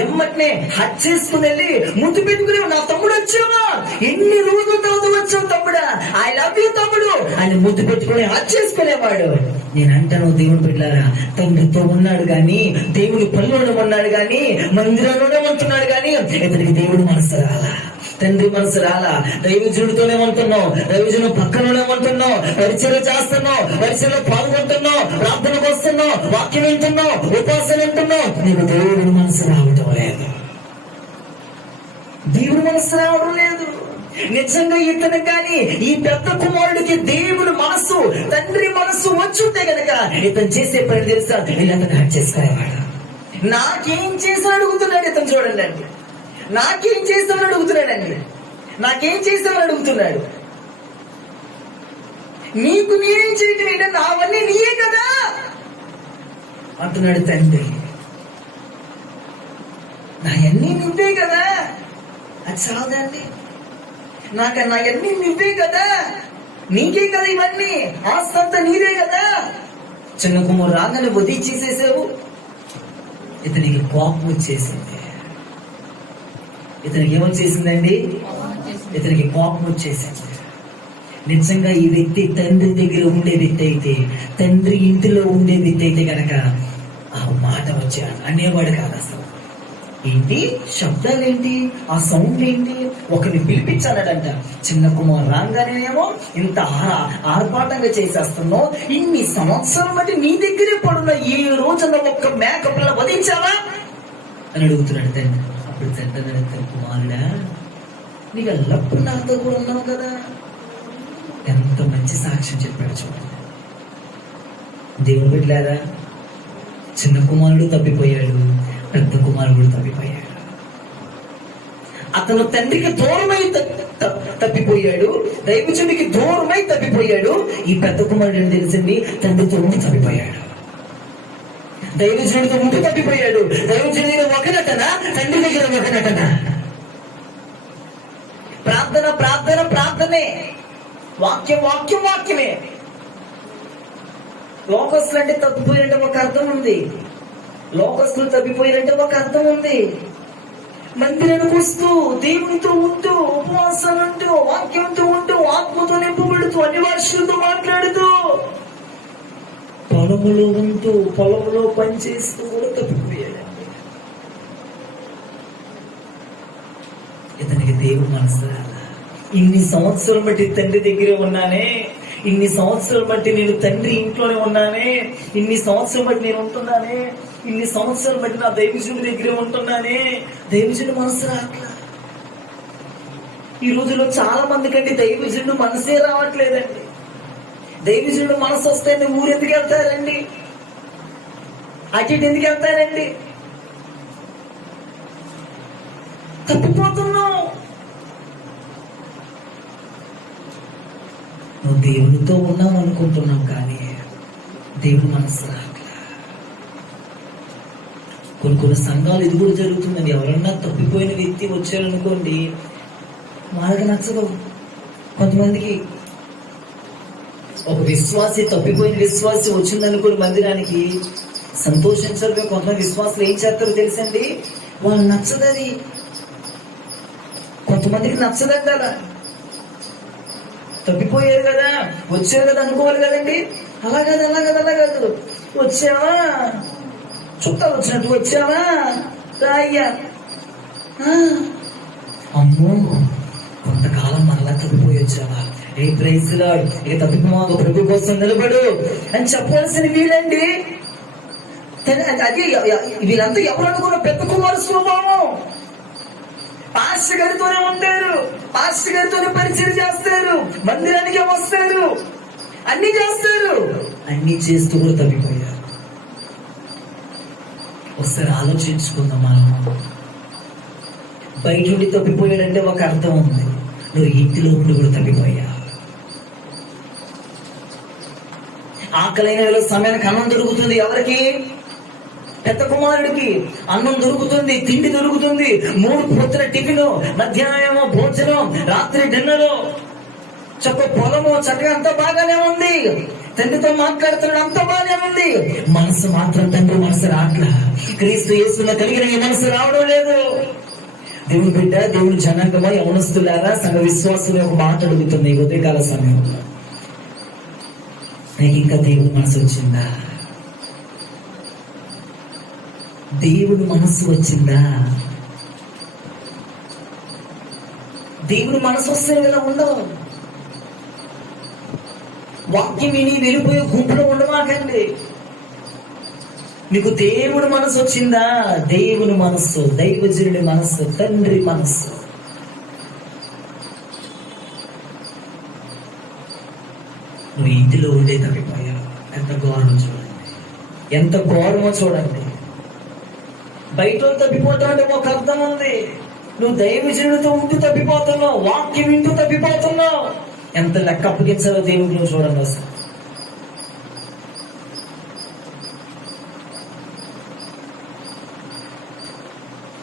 ఎమ్మటినే హత్య చేసుకుని వెళ్ళి ముద్దు పెట్టుకునే, నా తమ్ముడు వచ్చావా, ఎన్ని రోజుల తర్వాత వచ్చావు తమ్ముడా, ఐ లవ్ యూ తమ్ముడు అని ముద్దు పెట్టుకుని హత్య చేసుకునేవాడు. నేను అంటాను, దేవుని బిడ్డలారా, తండ్రితో ఉన్నాడు గాని, దేవుని పనిలోనే ఉన్నాడు గాని, మందిరంలోనే ఉంటున్నాడు గాని, ఇతనికి దేవుడు మనసు రాలా, తండ్రి మనసు రాలా. దైవజనుడితోనే ఉంటున్నావు, దైవజను పక్కననే ఉంటున్నావు, పరిచయం చేస్తున్నావు, పరిచయంలో పాల్గొంటున్నావు, ప్రార్థనకు వస్తున్నావు, వాక్యం వింటున్నావు, ఉపాసన వింటున్నావు, నీకు దేవుడి మనసు రావడం లేదు, దేవుడి మనసు రావడం లేదు. నిజంగా ఇతను కానీ ఈ పెద్ద కుమారుడికి దేవుని మనస్సు, తండ్రి మనస్సు వచ్చుంటే గనక ఇతను చేసే పని తెలుసా, వీళ్ళంతా కట్ చేసుకునేవాడు. నాకేం చేసావు అడుగుతున్నాడు ఇతను. చూడండి అండి, నాకేం చేసామని అడుగుతున్నాడండి, నాకేం చేసామని అడుగుతున్నాడు. నీకు నేనేం చేయటం ఏంటంటే, నావన్నీ నీయే కదా అంటున్నాడు తండ్రి. నాయన్నీ నువ్వే కదా, అది చాలదండి, నాకన్నీ నువ్వే కదా, నీకే కదా ఇవన్నీ, ఆస్తంతా నీదే కదా. చిన్న కుమారు రాగానే వదిలిచ్చేసేసావు. ఇతనికి కోపం వచ్చేసింది. ఇతనికి ఏమొచ్చేసిందండి? ఇతనికి కోపం వచ్చేసింది. నిజంగా ఈ వ్యక్తి తండ్రి దగ్గర ఉండే వ్యక్తి అయితే, తండ్రి ఇంటిలో ఉండే వ్యక్తి అయితే కనుక ఆ మాట వచ్చాడు అనేవాడు కాదు. అసలు ఏంటి శబ్దాలు, ఏంటి ఆ సౌండ్, ఏంటి ఒకరిని పిలిపించాడట. చిన్న కుమారు రాగానేమో ఇంత ఆర్భాటంగా చేసేస్తున్నావు, ఇన్ని సంవత్సరం బట్టి నీ దగ్గరే పడున్న ఈ రోజున ఒక్క మేక పిల్ల వధించావా అని అడుగుతున్నాడు తండ్రి. అప్పుడు తండ్రి, కుమారుడా, నీకు ఎల్లప్పుడు నాతో కూడా ఉన్నావు కదా. ఎంత మంచి సాక్ష్యం చెప్పాడు చూడండి. దేవుని బిడ్డలారా, చిన్న కుమారుడు తప్పిపోయాడు, పెద్ద కుమారుడు తప్పిపోయాడు. అతను తండ్రికి దూరమై తప్పిపోయాడు, దైవజనుడికి దూరమై తప్పిపోయాడు. ఈ పెద్ద కుమారుడు అని తెలిసింది, తండ్రితో ఉండి తప్పిపోయాడు, దైవజనుడితో ఉండి తప్పిపోయాడు. దైవజనుడి దగ్గర ఒక నటన, తండ్రి దగ్గర ఒక నటన. ప్రార్థన ప్రార్థన ప్రార్థనే, వాక్యం వాక్యం వాక్యమే. లోకస్తులు అంటే తప్పిపోయారంటే ఒక అర్థం ఉంది, లోకస్తులు తప్పిపోయారంటే ఒక అర్థం ఉంది. మందిరానికి వస్తూ, దేవునితో ఉంటూ, ఉపవాసాలు ఉంటూ, వాక్యంతో ఉంటూ, ఆత్మతో నింపబడుతూ, అన్ని భాషలతో మాట్లాడుతూ, పొలములో ఉంటూ, పొలంలో పనిచేస్తూ కూడా తప్పిపోయాడండి. ఇతనికి దేవుడు మనసు రాలా. ఇన్ని సంవత్సరాలు బట్టి తండ్రి దగ్గరే ఉన్నానే, ఇన్ని సంవత్సరాలు బట్టి నేను తండ్రి ఇంట్లోనే ఉన్నానే, ఇన్ని సంవత్సరాలు బట్టి నేను ఉంటున్నానే, ఇన్ని సంవత్సరాలు బట్టి నా దైవజనుడి దగ్గరే ఉంటున్నానే, దైవజనుడు మనసు రావట్లా. ఈ రోజుల్లో చాలా మంది కంటే దైవజనుడు మనసే రావట్లేదండి. దైవజనుడు మనసు వస్తే ఊరు ఎందుకు వెళ్తారండి, అటు ఎందుకు వెళ్తారండి? తప్పిపోతున్నాం. నువ్వు దేవునితో ఉన్నావు అనుకుంటున్నావు, కానీ దేవుడు మనసు రావట్లా. కొన్ని సంఘాలు ఇది కూడా జరుగుతుందండి. ఎవరన్నా తప్పిపోయిన వ్యక్తి వచ్చారనుకోండి, వాళ్ళకి నచ్చదు. కొంతమందికి ఒక విశ్వాసి, తప్పిపోయిన విశ్వాసి వచ్చిందనుకోని మందిరానికి సంతోషించారు. కొంతమంది విశ్వాసులు ఏం చేస్తారో తెలుసండి, వాళ్ళు నచ్చదది. కొంతమందికి నచ్చదండి. అలా తప్పిపోయారు కదా, వచ్చారు కదా అనుకోవాలి కదండి. అలా కాదు, అలా కాదు, అలా కాదు. వచ్చావా, చుట్టాలు వచ్చినట్టు వచ్చావా, రాయ్యా. అమ్మో, కొంతకాలం మరలా తప్పిపోయి వచ్చావా, ఏ ప్రైజ్ లార్డ్, ఇక తప్పిపోమాకు, ప్రభు కోసం నిలబడు అని చెప్పవలసిన వీళ్ళండి. అది వీళ్ళంతా ఎవరు అనుకున్న పెద్ద కుమారు స్వభావం. పాస్టర్ గారితోనే ఉంటారు, పాస్టర్ గారితోనే పరిచయం చేస్తారు, మందిరానికి వస్తారు, అన్ని చేస్తారు, అన్ని చేస్తూ కూడా తప్పిపోయారు. ఒకసారి ఆలోచించుకుందాం. మనం బయట నుండి తప్పిపోయాడంటే ఒక అర్థం ఉంది, నువ్వు ఇంటిలో ఉండి కూడా తప్పిపోయా. ఆకలైన వేళ సమయానికి అన్నం దొరుకుతుంది. ఎవరికి? పెద్ద కుమారుడికి అన్నం దొరుకుతుంది, తిండి దొరుకుతుంది. 3 పొద్దున టిఫిన్, మధ్యాహ్నం భోజనం, రాత్రి డిన్నరు, చక్క పొలము, చక్కగా అంతా బాగానే ఉంది. తండ్రితో మాట్లాడుతున్నాడు, అంత బాగానే ఉంది. మనసు మాత్రం తండ్రి మనసు రాట్లా. క్రీస్తు యేసులో కలిగిన ఈ మనసు రావడం లేదు. దేవుని బిడ్డ, దేవుని జనాంగమా, యవనస్తులారా, సంఘ విశ్వాసులు ఒక మాట అడుగుతుంది ఈ ఉదయకాల సమయంలో. నీకు ఇంకా దేవుని మనసు వచ్చిందా? దేవుని మనసు వచ్చిందా? దేవుని మనసు వస్తే ఇలా ఉండవు. వాక్యం విని వెళ్ళిపోయే గుంపులో ఉండమాకండి. మీకు దేవుని మనసు వచ్చిందా? దేవుని మనస్సు, దైవజనుడి మనస్సు, తండ్రి మనస్సు. నువ్వు ఇంటిలో ఉండే తప్పిపోయావు. ఎంత ఘోరమో చూడండి, ఎంత ఘోరమో చూడండి. బయట తప్పిపోతావు అంటే ఒక అర్థం ఉంది. నువ్వు దైవజనుడితో ఉంటూ తప్పిపోతున్నావు, వాక్యం వింటూ తప్పిపోతున్నావు. ఎంత లెక్క అప్పగించాలో దేవుడు నువ్వు చూడండి. అసలు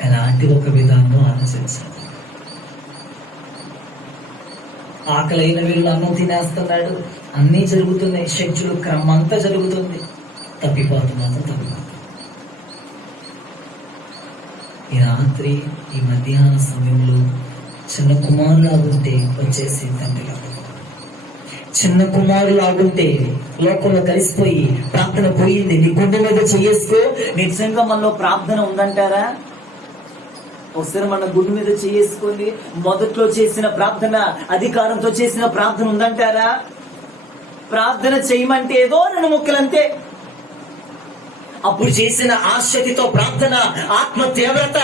ఎలాంటి ఒక విధానం ఆలోచించాలి. ఆకలైన వీళ్ళు అన్నం తినేస్తున్నాడు, అన్నీ జరుగుతున్నాయి, శక్తులు క్రమం అంతా జరుగుతుంది, తప్పిపోతున్నాను. ఈ రాత్రి, ఈ మధ్యాహ్న సమయంలో చిన్న కుమారులాగుంటే వచ్చేసి తండ్రి, చిన్న కుమారులాగుంటే లోకంలో కలిసిపోయి ప్రార్థన పోయింది. నీ గుండె మీద చేసుకో. నిజంగా మనలో ప్రార్థన ఉందంటారా? ఒకసారి మన గుండె మీద చేసుకొని మొదట్లో చేసిన ప్రార్థన, అధికారంతో చేసిన ప్రార్థన ఉందంటారా? ప్రార్థన చేయమంటే ఏదో 2 ముక్కలంతే. అప్పుడు చేసిన ఆసక్తితో ప్రార్థన, ఆత్మ తీవ్రత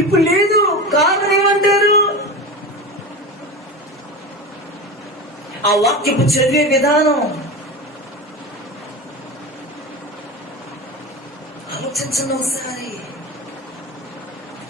ఇప్పుడు లేదు. కారణం ఏమంటారు? ఆ వాక్యపు చదివే విధానం. ఆలోచించండి ఒకసారి.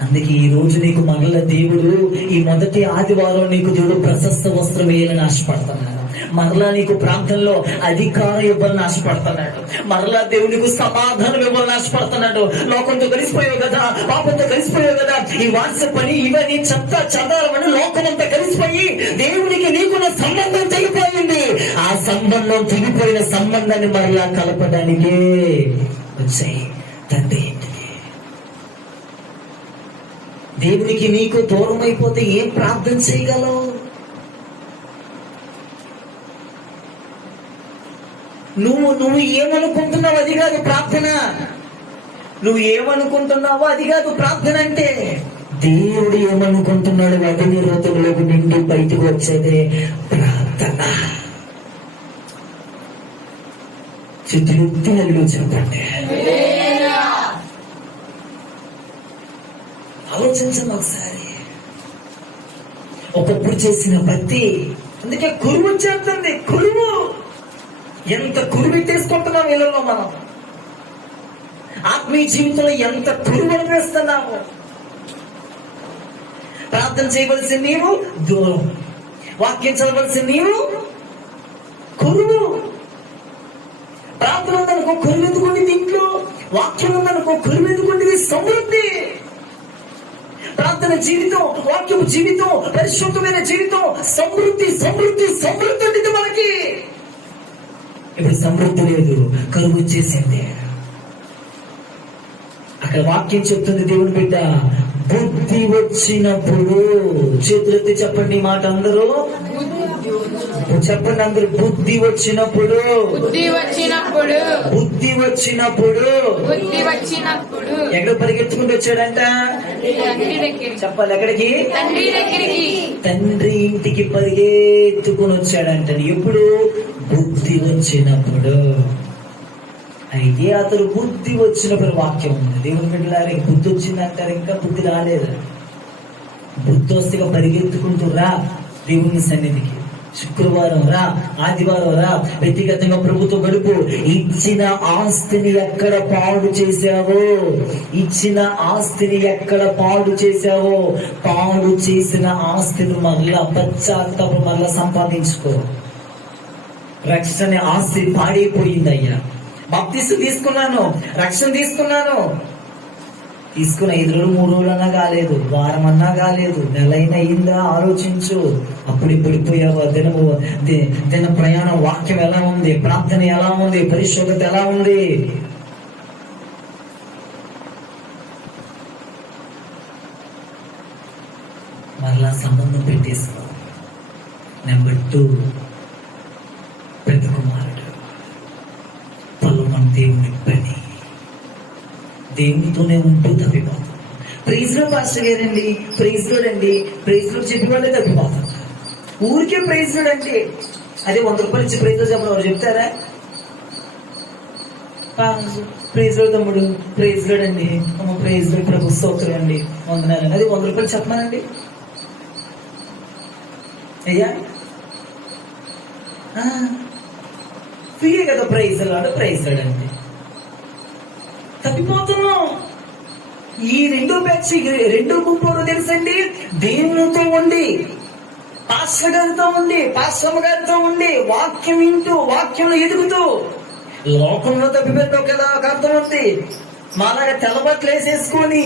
అందుకే ఈ రోజు నీకు మరల దేవుడు, ఈ మొదటి ఆదివారం నీకు దేవుడు ప్రశస్త వస్త్రం వేయాలని ఆశపడుతున్నాడు. మరలా నీకు ప్రాంతంలో అధికారం ఇవ్వాలని ఆశపడుతున్నాడు. మరలా దేవునికి సమాధానం ఇవ్వాలని ఆశపడుతున్నాడు. లోకంతో కలిసిపోయావు కదా, పాపంతో కలిసిపోయావు కదా, ఈ వాట్సాప్ అని ఇవన్నీ చెత్త చదవాలని లోకమంతా కలిసిపోయి దేవునికి నీకున్న సంబంధం తెగిపోయింది. ఆ సంబంధం తెగిపోయిన సంబంధాన్ని మరలా కలపడానికే వచ్చాయి తండ్రి. దేవునికి నీకు దూరం అయిపోతే ఏం ప్రార్థన చేయగలవు? నువ్వు ఏమనుకుంటున్నావు అది కాదు ప్రార్థన. నువ్వు ఏమనుకుంటున్నావో అది కాదు ప్రార్థన అంటే. దేవుడు ఏమనుకుంటున్నాడు అది నీ హృదయంలోకి నిండి బయటకు వచ్చేదే ప్రార్థన. చిత్రులు చెప్పండి. ఆలోచించండి ఒకసారి. ఒకప్పుడు చేసిన భక్తి, అందుకే కురువు వచ్చేస్తుంది. కురువు ఎంత కురువు పెట్టేసుకుంటున్నాం వీళ్ళలో. మనం ఆత్మీయ జీవితంలో ఎంత కురువు అనిపిస్తున్నాము. ప్రార్థన చేయవలసిన నీవు దూరం, వాక్యం చదవలసిన నీవు కురువు. ప్రార్థన ఉందనుకో కురువు ఎందుకుంటుంది ఇంట్లో, వాక్యం ఉందనుకో కురువు ఎందుకుంటుంది సమృద్ధి. ప్రార్థన జీవితం, వాక్యపు జీవితం, పరిశుద్ధమైన జీవితం, సమృద్ధి సమృద్ధి సమృద్ధి ఉంటుంది మనకి. ఇప్పుడు సమృద్ధి లేదు, కరువు వచ్చేసింది. అక్కడ వాక్యం చెప్తుంది దేవుని బిడ్డ, బుద్ధి వచ్చినప్పుడు, చేతులెత్తి చెప్పండి మాట అందరూ, చెప్పండి అందరూ, బుద్ధి వచ్చినప్పుడు ఎక్కడ పరిగెత్తుకుంటూ వచ్చాడంట? చెప్పాలి, ఎక్కడికి? తండ్రి ఇంటికి పరిగెత్తుకుని వచ్చాడంట. ఎప్పుడు? బుద్ధి వచ్చినప్పుడు. అయితే అతడు బుద్ధి వచ్చినప్పుడు వాక్యం ఉంది. దేవుని బిడ్డలారా, బుద్ధి వచ్చిందంటారు, ఇంకా బుద్ధి రాలేదు. బుద్ధి వస్తే పరిగెత్తుకుంటూ రా దేవుని సన్నిధికి. శుక్రవారం రా, ఆదివారం రా, వ్యక్తిగతంగా ప్రభుత్వం గడుపు. ఇచ్చిన ఆస్తిని ఎక్కడ పాడు చేశావో, ఇచ్చిన ఆస్తిని ఎక్కడ పాడు చేశావో, పాడు చేసిన ఆస్తిని మళ్ళా పశ్చాత్తాపం మళ్ళా సంపాదించుకో. రక్షణ ఆస్తి పాడైపోయింది అయ్యా. బాప్తిస్తు తీసుకున్నాను, రక్షణ తీసుకున్నాను, తీసుకున్న 5 రోజులు 3 రోజులు అన్నా కాలేదు, వారం అన్నా కాలేదు, నెలైనా అయిందా ఆలోచించు. అప్పుడు పడిపోయావా? దిన ప్రయాణం వాక్యం ఎలా ఉంది, ప్రార్థన ఎలా ఉంది, పరిశుద్ధత ఎలా ఉంది? మరలా సంబంధం పెట్టేసుకో. నెంబర్ 2, పెద్ద కుమారుడు పొలం దేవుని పని, దేవునితోనే ఉంటూ తప్పిపోతాం. ప్రైజ్ లో పాస్టర్ గారండి, ప్రైజ్ లో అండి, ప్రైజ్ లో చెప్పి వాళ్ళే తప్పిపోతాం. ఊరికే ప్రైజ్ లో అంటే అదే 100 రూపాయలు ఇచ్చి ప్రైజ్ లో చెప్పడం వాళ్ళు చెప్తారా? ప్రైజ్ లో తమ్ముడు, ప్రైజ్ లో అండి, ప్రైజ్ లో ప్రభు స్తోత్రం అండి, వందనాలండి, అది 100 రూపాయలు చెప్పమానండి అయ్యా. ఫ్రీ కదా ప్రైజ్ లాడు, ప్రైజ్ లాడండి. తప్పిపోతున్నాం. ఈ 2 బ్యాచ్, 2 గుంపులు తెలుసండి, దేవునితో ఉండి, పాస్టర్ గారితో ఉండి, పాస్టమ్మ గారితో ఉండి, వాక్యం వింటూ, వాక్యంలో ఎదుగుతూ, లోకంలో తప్పిపోతాం కదా. ఒక అర్థం ఉంది, మాలాగా తెల్లబట్టలు వేసేసుకొని.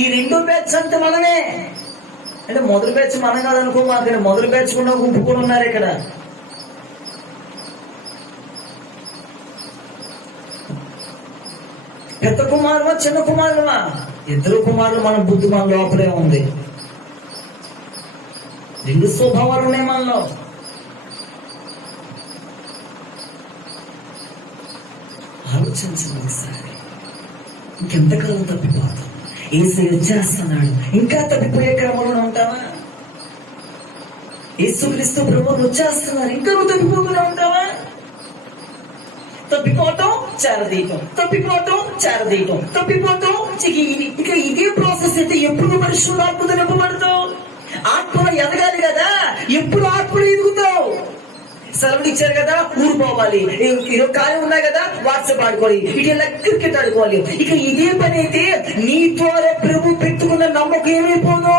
ఈ 2 బ్యాచ్ అంటే మనమే. అంటే మొదటి బ్యాచ్ మనం కాదనుకో, మాకు మొదటి బ్యాచ్ కూడా గుంపు కూడా ఉన్నారు ఇక్కడ. పెద్ద కుమారువా, చిన్న కుమారువా? 2 కుమారులు. మన బుద్ధి మన లోపలే ఉంది. 2 స్వభావాలు ఉన్నాయి మనలో. ఆలోచించండి సార్, ఇంకెంతకాలం తప్పిపోతాం? ఏసీ వచ్చేస్తున్నాడు, ఇంకా తప్పిపోయే క్రమంలో ఉంటావా? యేసుక్రీస్తు ప్రభువులు వచ్చేస్తున్నారు, ఇంకా నువ్వు తప్పిపోతూనే ఉంటావా? తప్పిపోవటం, చేరదీయటం, తప్పిపోవటం, చేరదీయటం, తప్పిపోవటం. ఇక ఇదే ప్రాసెస్ అయితే ఎప్పుడు పరిశుద్ధాత్మతో నింపబడతావు? ఆత్మలో ఎదగాలి కదా. ఎప్పుడు ఆత్మలో ఎదుగుతావు? సెలవులు ఇచ్చారు కదా, ఊరు పోవాలి, ఈరోజు ఖాళీ ఉన్నాయి కదా, వాట్సాప్ ఆడుకోవాలి, ఇటు క్రికెట్ ఆడుకోవాలి. ఇక ఇదే పని అయితే నీ ద్వారా ప్రభు పెట్టుకున్న నమ్మకం ఏమైపోదు?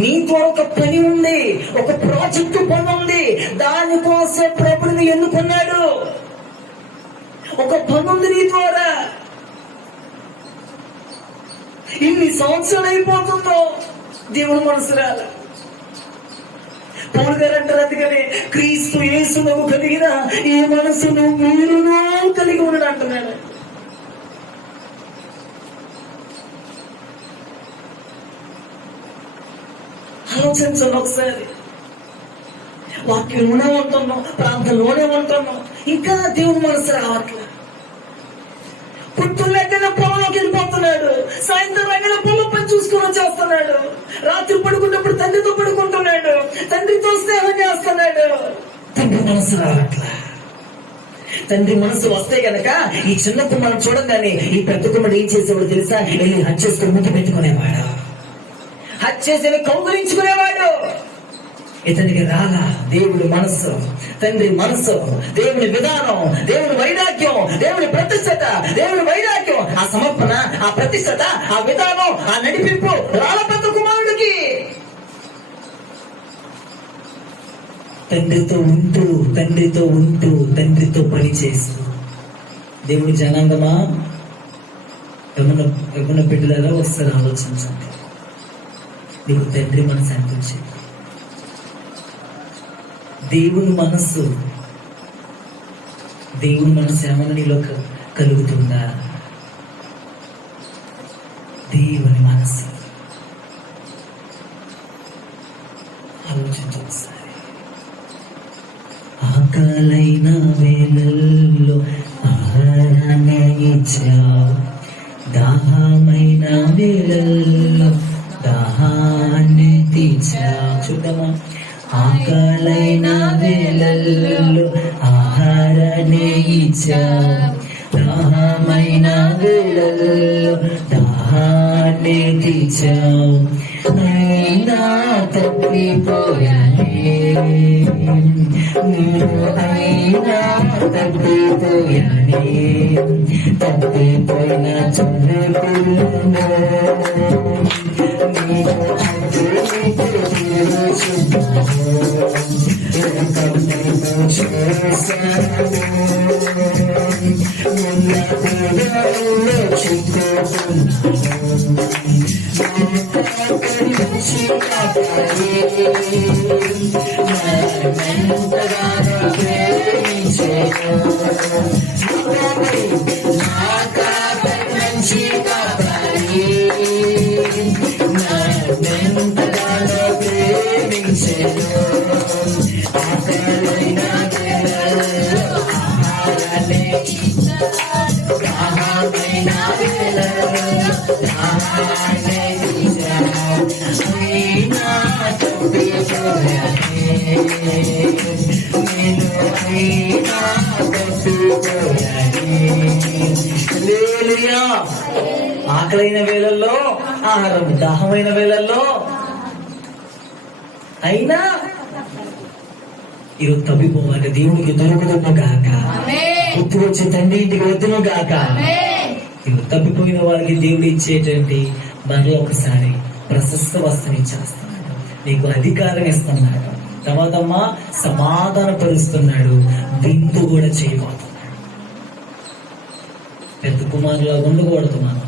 నీ ద్వారా ఒక పని ఉంది, ఒక ప్రాజెక్టు పని ఉంది, దానికోసం ప్రభుని ఎన్నుకున్నాడు. ఒక పని ఉంది నీ ద్వారా. ఇన్ని సంవత్సరాలు అయిపోతుందో దేవుడు మనసు రాల. పౌలు గారు అంటారు అందుకని, క్రీస్తు యేసునకు కలిగిన ఈ మనసును మీరును కలిగి ఉండడు అంటున్నాడు. ఆలోచించండి ఒకసారి. వాక్యంలోనే ఉంటున్నాం, ప్రాంతంలోనే ఉంటున్నాం, ఇంకా దేవుని మనసు రావట్లే. పొద్దున్నే పొలంలోకి వెళ్ళిపోతున్నాడు, సాయంత్రం అయినా పొలం పని చూసుకుని వచ్చేస్తున్నాడు, రాత్రి పడుకున్నప్పుడు తండ్రితో పడుకుంటున్నాడు, తండ్రితో స్నేహం చేస్తున్నాడు. తండ్రి మనసు రావట్లే. తండ్రి మనసు వస్తే గనక ఈ చిన్న కుమారుడు చూడంగానే ఈ పెద్ద కుమారుడు ఏం చేసేవాడు తెలుసా? వెళ్ళి హత్య చేసుకుని ముద్దు పెట్టుకునేవాడు, హత్య చేసి కౌగులించుకునేవాడు. ఇతనికి రాగా దేవుడి మనస్సు, తండ్రి మనస్సు, దేవుని విధానం, దేవుని వైరాగ్యం, దేవుని ప్రతిష్టత, దేవుని వైరాగ్యం, ఆ సమర్పణ, ఆ ప్రతిష్టత, ఆ విధానం, ఆ నడిపింపు రాల పెద్ద కుమారుడికి. తండ్రితో ఉంటూ, తండ్రితో ఉంటూ, తండ్రితో పని చేస్తూ. దేవుని జనాంగమా, యమున బిడ్డలారా ఒకసారి ఆలోచించండి. నీకు తండ్రి మనసు అనిపించింది? దేవుని మనస్సు, దేవుని మనసు ఏమన్నా నీలో కలుగుతుందా? దేవుని మనస్సు. ఇచ్చావు, దాహమైన వేళల్లో దాహాన్ని తీర్చావు. చూద్దామా? ఆకలైన వేళల్లో ఆహారాన్ని ఇచ్చావు, దాహమైన వేళల్లో దాహాన్ని తీర్చావు. అయినా తప్పిపోయానే, అయినా తప్పిపోయానే, తప్పిపోయిన చురుకులను ఆకలైన వేళల్లో ఆహారం, దాహమైన వేళల్లో అయినా ఈరోజు తప్పిపోవాలి. దేవునికి దొరకదును గాక, గుర్తు వచ్చే తండ్రి ఇంటికి వద్దును గాక. ఈరోజు తప్పిపోయిన వాళ్ళకి దేవుడు ఇచ్చేటువంటి మరో ఒకసారి ప్రశస్త వస్త్రం ఇచ్చేస్తున్నాడు, నీకు అధికారం ఇస్తున్నాడు, తర్వాత సమాధాన పరుస్తున్నాడు, విందు కూడా చేయబోతున్నాడు. పెద్ద కుమారులా ఉండకూడదు, మనం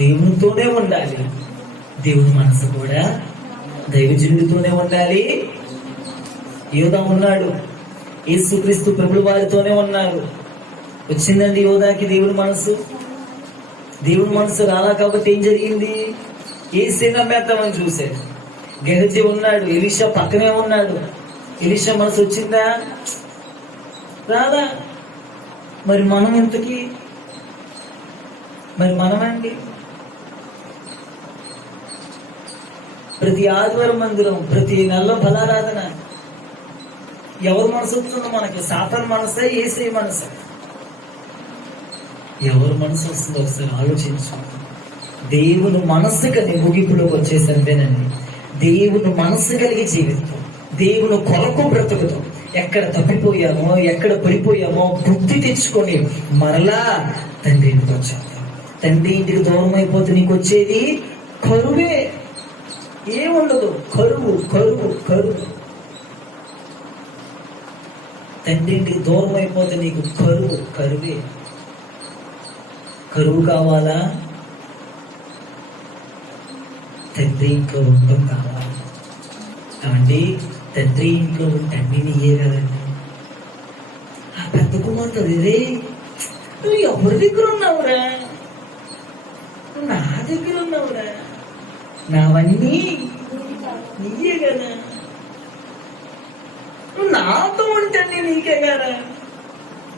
దేవునితోనే ఉండాలి. దేవుని మనసు కూడా దైవజనుడితోనే ఉండాలి. యోధా ఉన్నాడు, యేసుక్రీస్తు ప్రభువు వారితోనే ఉన్నాడు. వచ్చిందండి యోధాకి దేవుని మనసు. దేవుని మనసు రాలా కాబట్టి ఏం జరిగింది? ఏసే నమ్మేద్దామని చూశాడు. గెహజీ ఉన్నాడు, ఎలీషా పక్కనే ఉన్నాడు. ఎలీషా మనసు వచ్చిందా? రాదా? మరి మనం ఎంతకి? మరి మనమండి ప్రతి ఆదివారం మందిరం, ప్రతి నెలలో బలారాధన. ఎవరు మనసు వస్తుందో మనకి? సాతాను మనసా, యేసే మనసా? ఎవరు మనసు వస్తుందో ఒకసారి ఆలోచించు. దేవుని మనస్సు కలిగి ముగింపులోకి వచ్చేసరిదేనండి. దేవుని మనస్సు కలిగి జీవితం, దేవుని కొరకు బ్రతుకుతాం. ఎక్కడ తప్పిపోయామో, ఎక్కడ పడిపోయామో బుద్ధి తెచ్చుకొని మరలా తండ్రి ఇంటికి వచ్చాం. తండ్రి ఇంటికి దూరం అయిపోతే నీకు వచ్చేది కరువే, ఏముండదు. కరువు కరువు కరువు. తండ్రి ఇంటికి దూరం అయిపోతే నీకు కరువు కరువే. కరువు కావాలా? తండ్రి ఇంట్లో ఉండటం కావాలి. కాబట్టి తండ్రి ఇంట్లో తండ్రి నీయే కదండి. ఆ పెద్ద కుమార్తె, రే నువ్వు ఎవరి దగ్గర ఉన్నావురా? నువ్వు నా దగ్గర ఉన్నావురా, నావన్నీ నీయే కదా, నువ్వు నాతో ఉంటే నీకే కదా,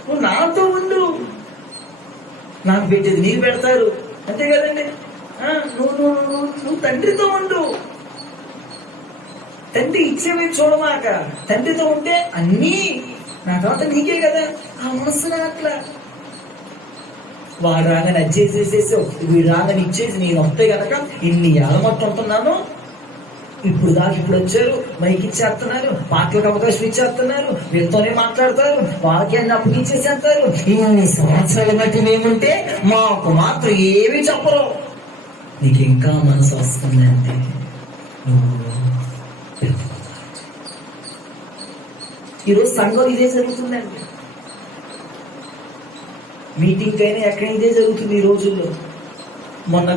నువ్వు నాతో ఉండు, నాకు పెట్టేది నీకు పెడతారు, అంతే కదండి. నువ్వు తండ్రితో ఉండు, తండ్రి ఇచ్చేవి చూడమాక, తండ్రితో ఉంటే అన్నీ నా తర్వాత నీకే కదా. ఆ మనసు అట్లా వాడు రాగానే అచ్చేసేసేసావు, వీడు రాగానే ఇచ్చేసి నేను వస్తే కనుక ఇన్ని ఏళ్ళ మొత్తం ఉంటున్నాను, ఇప్పుడు దాకా ఇప్పుడు వచ్చారు, మైకి ఇచ్చేస్తున్నారు, పాటలకు అవకాశం ఇచ్చేస్తున్నారు, వీళ్ళతోనే మాట్లాడతారు, వాళ్ళకి అన్ని అప్పగిచ్చేసేస్తారు. ఇన్ని సంవత్సరాలు బట్టి మేముంటే మాకు మాత్రం ఏమి చెప్పరు. నీకు ఇంకా మనసు వస్తుందంటే ఈరోజు సంఘం ఇదే జరుగుతుందండి. మీటింగ్ అయినా ఎక్కడ ఇదే జరుగుతుంది ఈ రోజుల్లో. మొన్న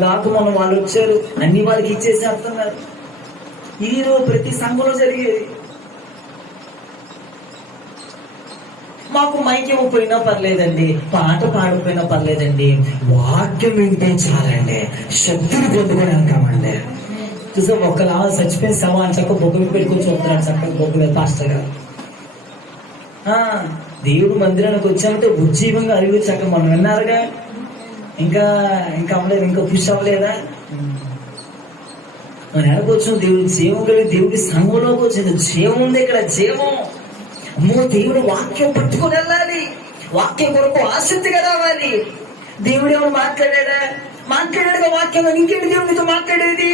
వాళ్ళు వచ్చారు, అన్ని వాళ్ళకి ఇచ్చేసేస్తున్నారు. ఇది ప్రతి సంఘంలో జరిగేది. మాకు మైక్ ఇవ్వకపోయినా పర్లేదండి, పాట పాడకపోయినా పర్లేదండి, వాక్యం వింటే చాలండి, శక్తిని పొందుకొని అంటామండి. చూసా ఒకలా చచ్చిపోయిన సవాల్ చక్క బొగ్గులు పెట్టుకొని చూస్తున్నాడు, చక్కగా బొగ్గులు పాస్టర్ గారు. దేవుడు మందిరానికి వచ్చామంటే ఉజ్జీవంగా అరిగి చక్క మనం విన్నారుగా, ఇంకా ఇంకా అవ్వలేదు, ఇంకా పుష్ అవ్వలేదా? మనం ఎడకొచ్చు దేవుడి జీవం కలిగి దేవుడి సంఘంలోకి వచ్చింది. జీవం ఉంది ఇక్కడ, జీవం. అమ్మో, దేవుడు వాక్యం పట్టుకొని వెళ్ళాలి, వాక్యం కొరకు ఆసక్తిగా రావాలి. దేవుడు ఏమైనా మాట్లాడాడుగా వాక్యంలో. ఇంకేంటి దేవునితో మాట్లాడేది?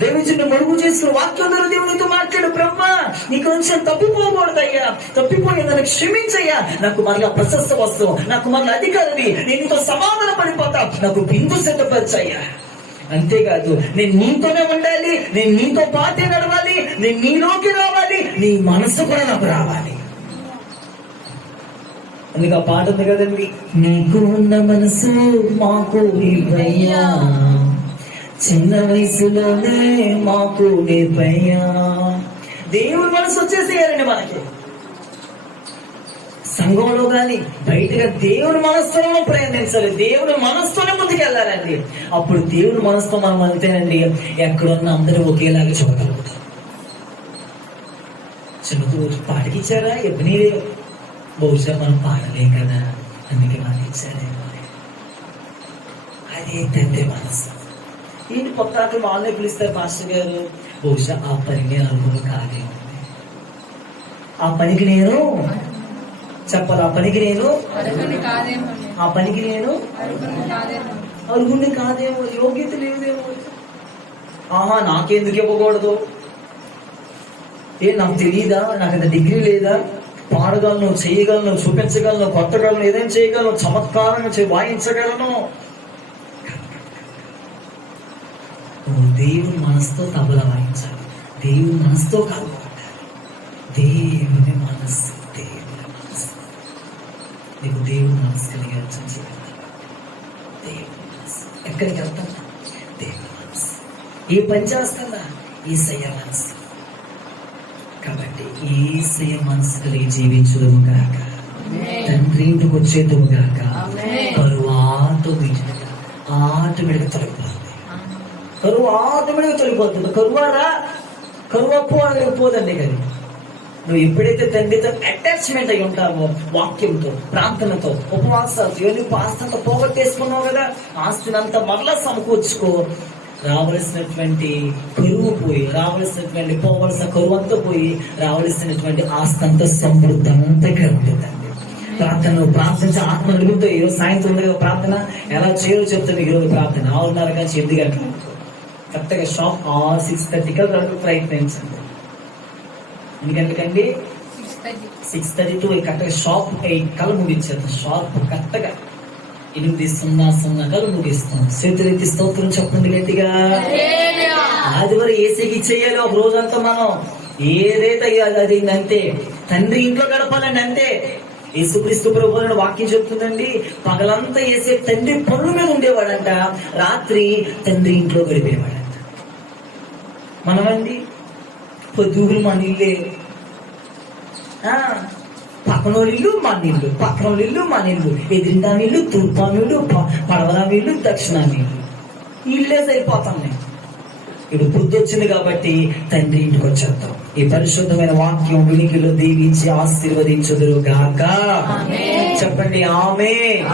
దేవుని మరుగు చేసుకుని వాక్యం ద్వారా దేవునితో మాట్లాడు. బ్రహ్మ, నీకు నుంచి తప్పిపోకూడదయ్యా, తప్పిపోయి నన్ను క్షమించయ్యా, నాకు మరలా ప్రశస్త వస్తువు, నాకు మరలా అధికారివి, నేను నీతో సమాధాన పడిపోతా, నాకు బిందు సిద్ధపరచయ్యా. అంతేకాదు, నేను నీతోనే ఉండాలి, నేను నీతో పాటే నడవాలి, నేను నీలోకి రావాలి, నీ మనసు కూడా నాకు రావాలి. అందుకే ఆ పాట ఉంది కదండి, నీకు ఉన్న మనసు మాకు ఇవ్వయ్యా, చిన్న వయసులోనే మాకు నేర్పయ్యా. దేవుడి మనసు వచ్చేసేయాలండి మనకి. సంఘంలో కానీ బయటగా దేవుడి మనస్తోనే ప్రయత్నించాలి, దేవుడి మనస్తోనే ముందుకు వెళ్ళాలండి. అప్పుడు దేవుడి మనసుతో మనం వెళ్తేనండి ఎక్కడున్న అందరూ ఒకేలాగా చూడగలుగుతాం. చిన్న పాటకిచ్చారా? ఎప్పుడు బహుశా మనం పాడలేం కదా, అందుకే మనకి ఇచ్చారేమో. అదే తండ్రి మనసు. ఏంటి పక్కాకి వాళ్ళే పిలుస్తారు పాస్టర్ గారు? బహుశా ఆ పనికి అనుభవం కాదేమో. ఆ పనికి నేను చెప్పాలి, ఆ పనికి నేను అర్హుణ్ణి కాదేమో, యోగ్యత లేదేమో. ఆహా, నాకెందుకు ఇవ్వకూడదు? నాకు తెలియదా? నాకు అంత డిగ్రీ లేదా? పాడగలను, చేయగలను, చూపించగలను, కొట్టగలను, ఏదైనా చేయగలను, చమత్కారంగా వాయించగలను. దేవుని మనసుతో తబలా వాయించాలి, దేవుని మనసుతో కాదు, దేవుని మనస్సు. దేవుని మనసు, నీకు దేవుని మనసు కలిగి దేవుని మనసు. ఎక్కడికి వెళ్తాను? దేవుని మనసు. ఏ పని చేస్తున్నా? యేసయ్య మనసు. కాబట్టి యేసయ్య మనసు కలిగి జీవించుదుము గాక, తండ్రి ఇంటికి వచ్చేదుము గాక, కరువు ఆటోమేటిక్గా తొలగిపోతుంది. కరువు ఆటోమేటిక్గా తొలగిపోతుంది. కరువు పోదండి. కానీ నువ్వు ఎప్పుడైతే తండ్రితో అటాచ్మెంట్ అయి ఉంటావో, వాక్యంతో, ప్రార్థనతో, ఉపవాసాలతో, ఇవన్నీ ఆస్తంతా పోగొట్టేసుకున్నావు కదా, ఆస్తినంతా మరలా సమకూర్చుకో. రావలసినటువంటి కరువు పోయి, రావలసినటువంటి పోవలసిన కరువు అంతా పోయి, రావలసినటువంటి ఆస్తంతా సమృద్ధి అంతా ఇక్కడ ఉంటుందండి. ప్రార్థించి ఆత్మ నలుగుతో. ఈరోజు సాయంత్రం ఉంది ప్రార్థన, ఎలా చేయాలో చెప్తాను. ఈరోజు ప్రార్థన 6:30 నుంచి 8 గంటలు కరెక్ట్గా షాప్ 6:30 కల్లా ప్రయత్నించండి. ఎన్ని గంటలకండి? 6:30 to కరెక్ట్గా షాప్ 8 కల్లా ముగించేద్దాం. షాప్ కరెక్ట్గా 8:00 కల్లా ముగిస్తాం. చేతులెత్తి స్తోత్రం చెప్పండి గట్టిగా. ఆదివారం ఏసీకి ఇచ్చేయాలి ఒక రోజంతా. మనం ఏదైతే అది అంతే, తండ్రి ఇంట్లో గడపాలండి అంతే. యేసుక్రీస్తు ప్రభువుని వాక్యం చెప్తుందండి, పగలంతా వేసే తండ్రి పనుల మీద ఉండేవాడంట, రాత్రి తండ్రి ఇంట్లో గడిపేవాడంట. మనమండి పొద్దుగులు మన ఇల్లే, పక్కనోళ్ళిల్లు మన ఇల్లు, పక్కనోళ్ళిల్లు మన ఇల్లు, ఎదిరిందా ఇల్లు, తూర్పా ఇల్లు, పడవలా ఇల్లు, దక్షిణా ఇల్లు, ఇల్లే సరిపోతున్నాయి. ఇప్పుడు బుద్ధి వచ్చింది కాబట్టి తండ్రి ఇంటికి వచ్చేద్దాం. ఈ పరిశుద్ధమైన వాక్యం వినికిలో దీవించి ఆశీర్వదించుదురు గాక. చెప్పండి ఆమేన్.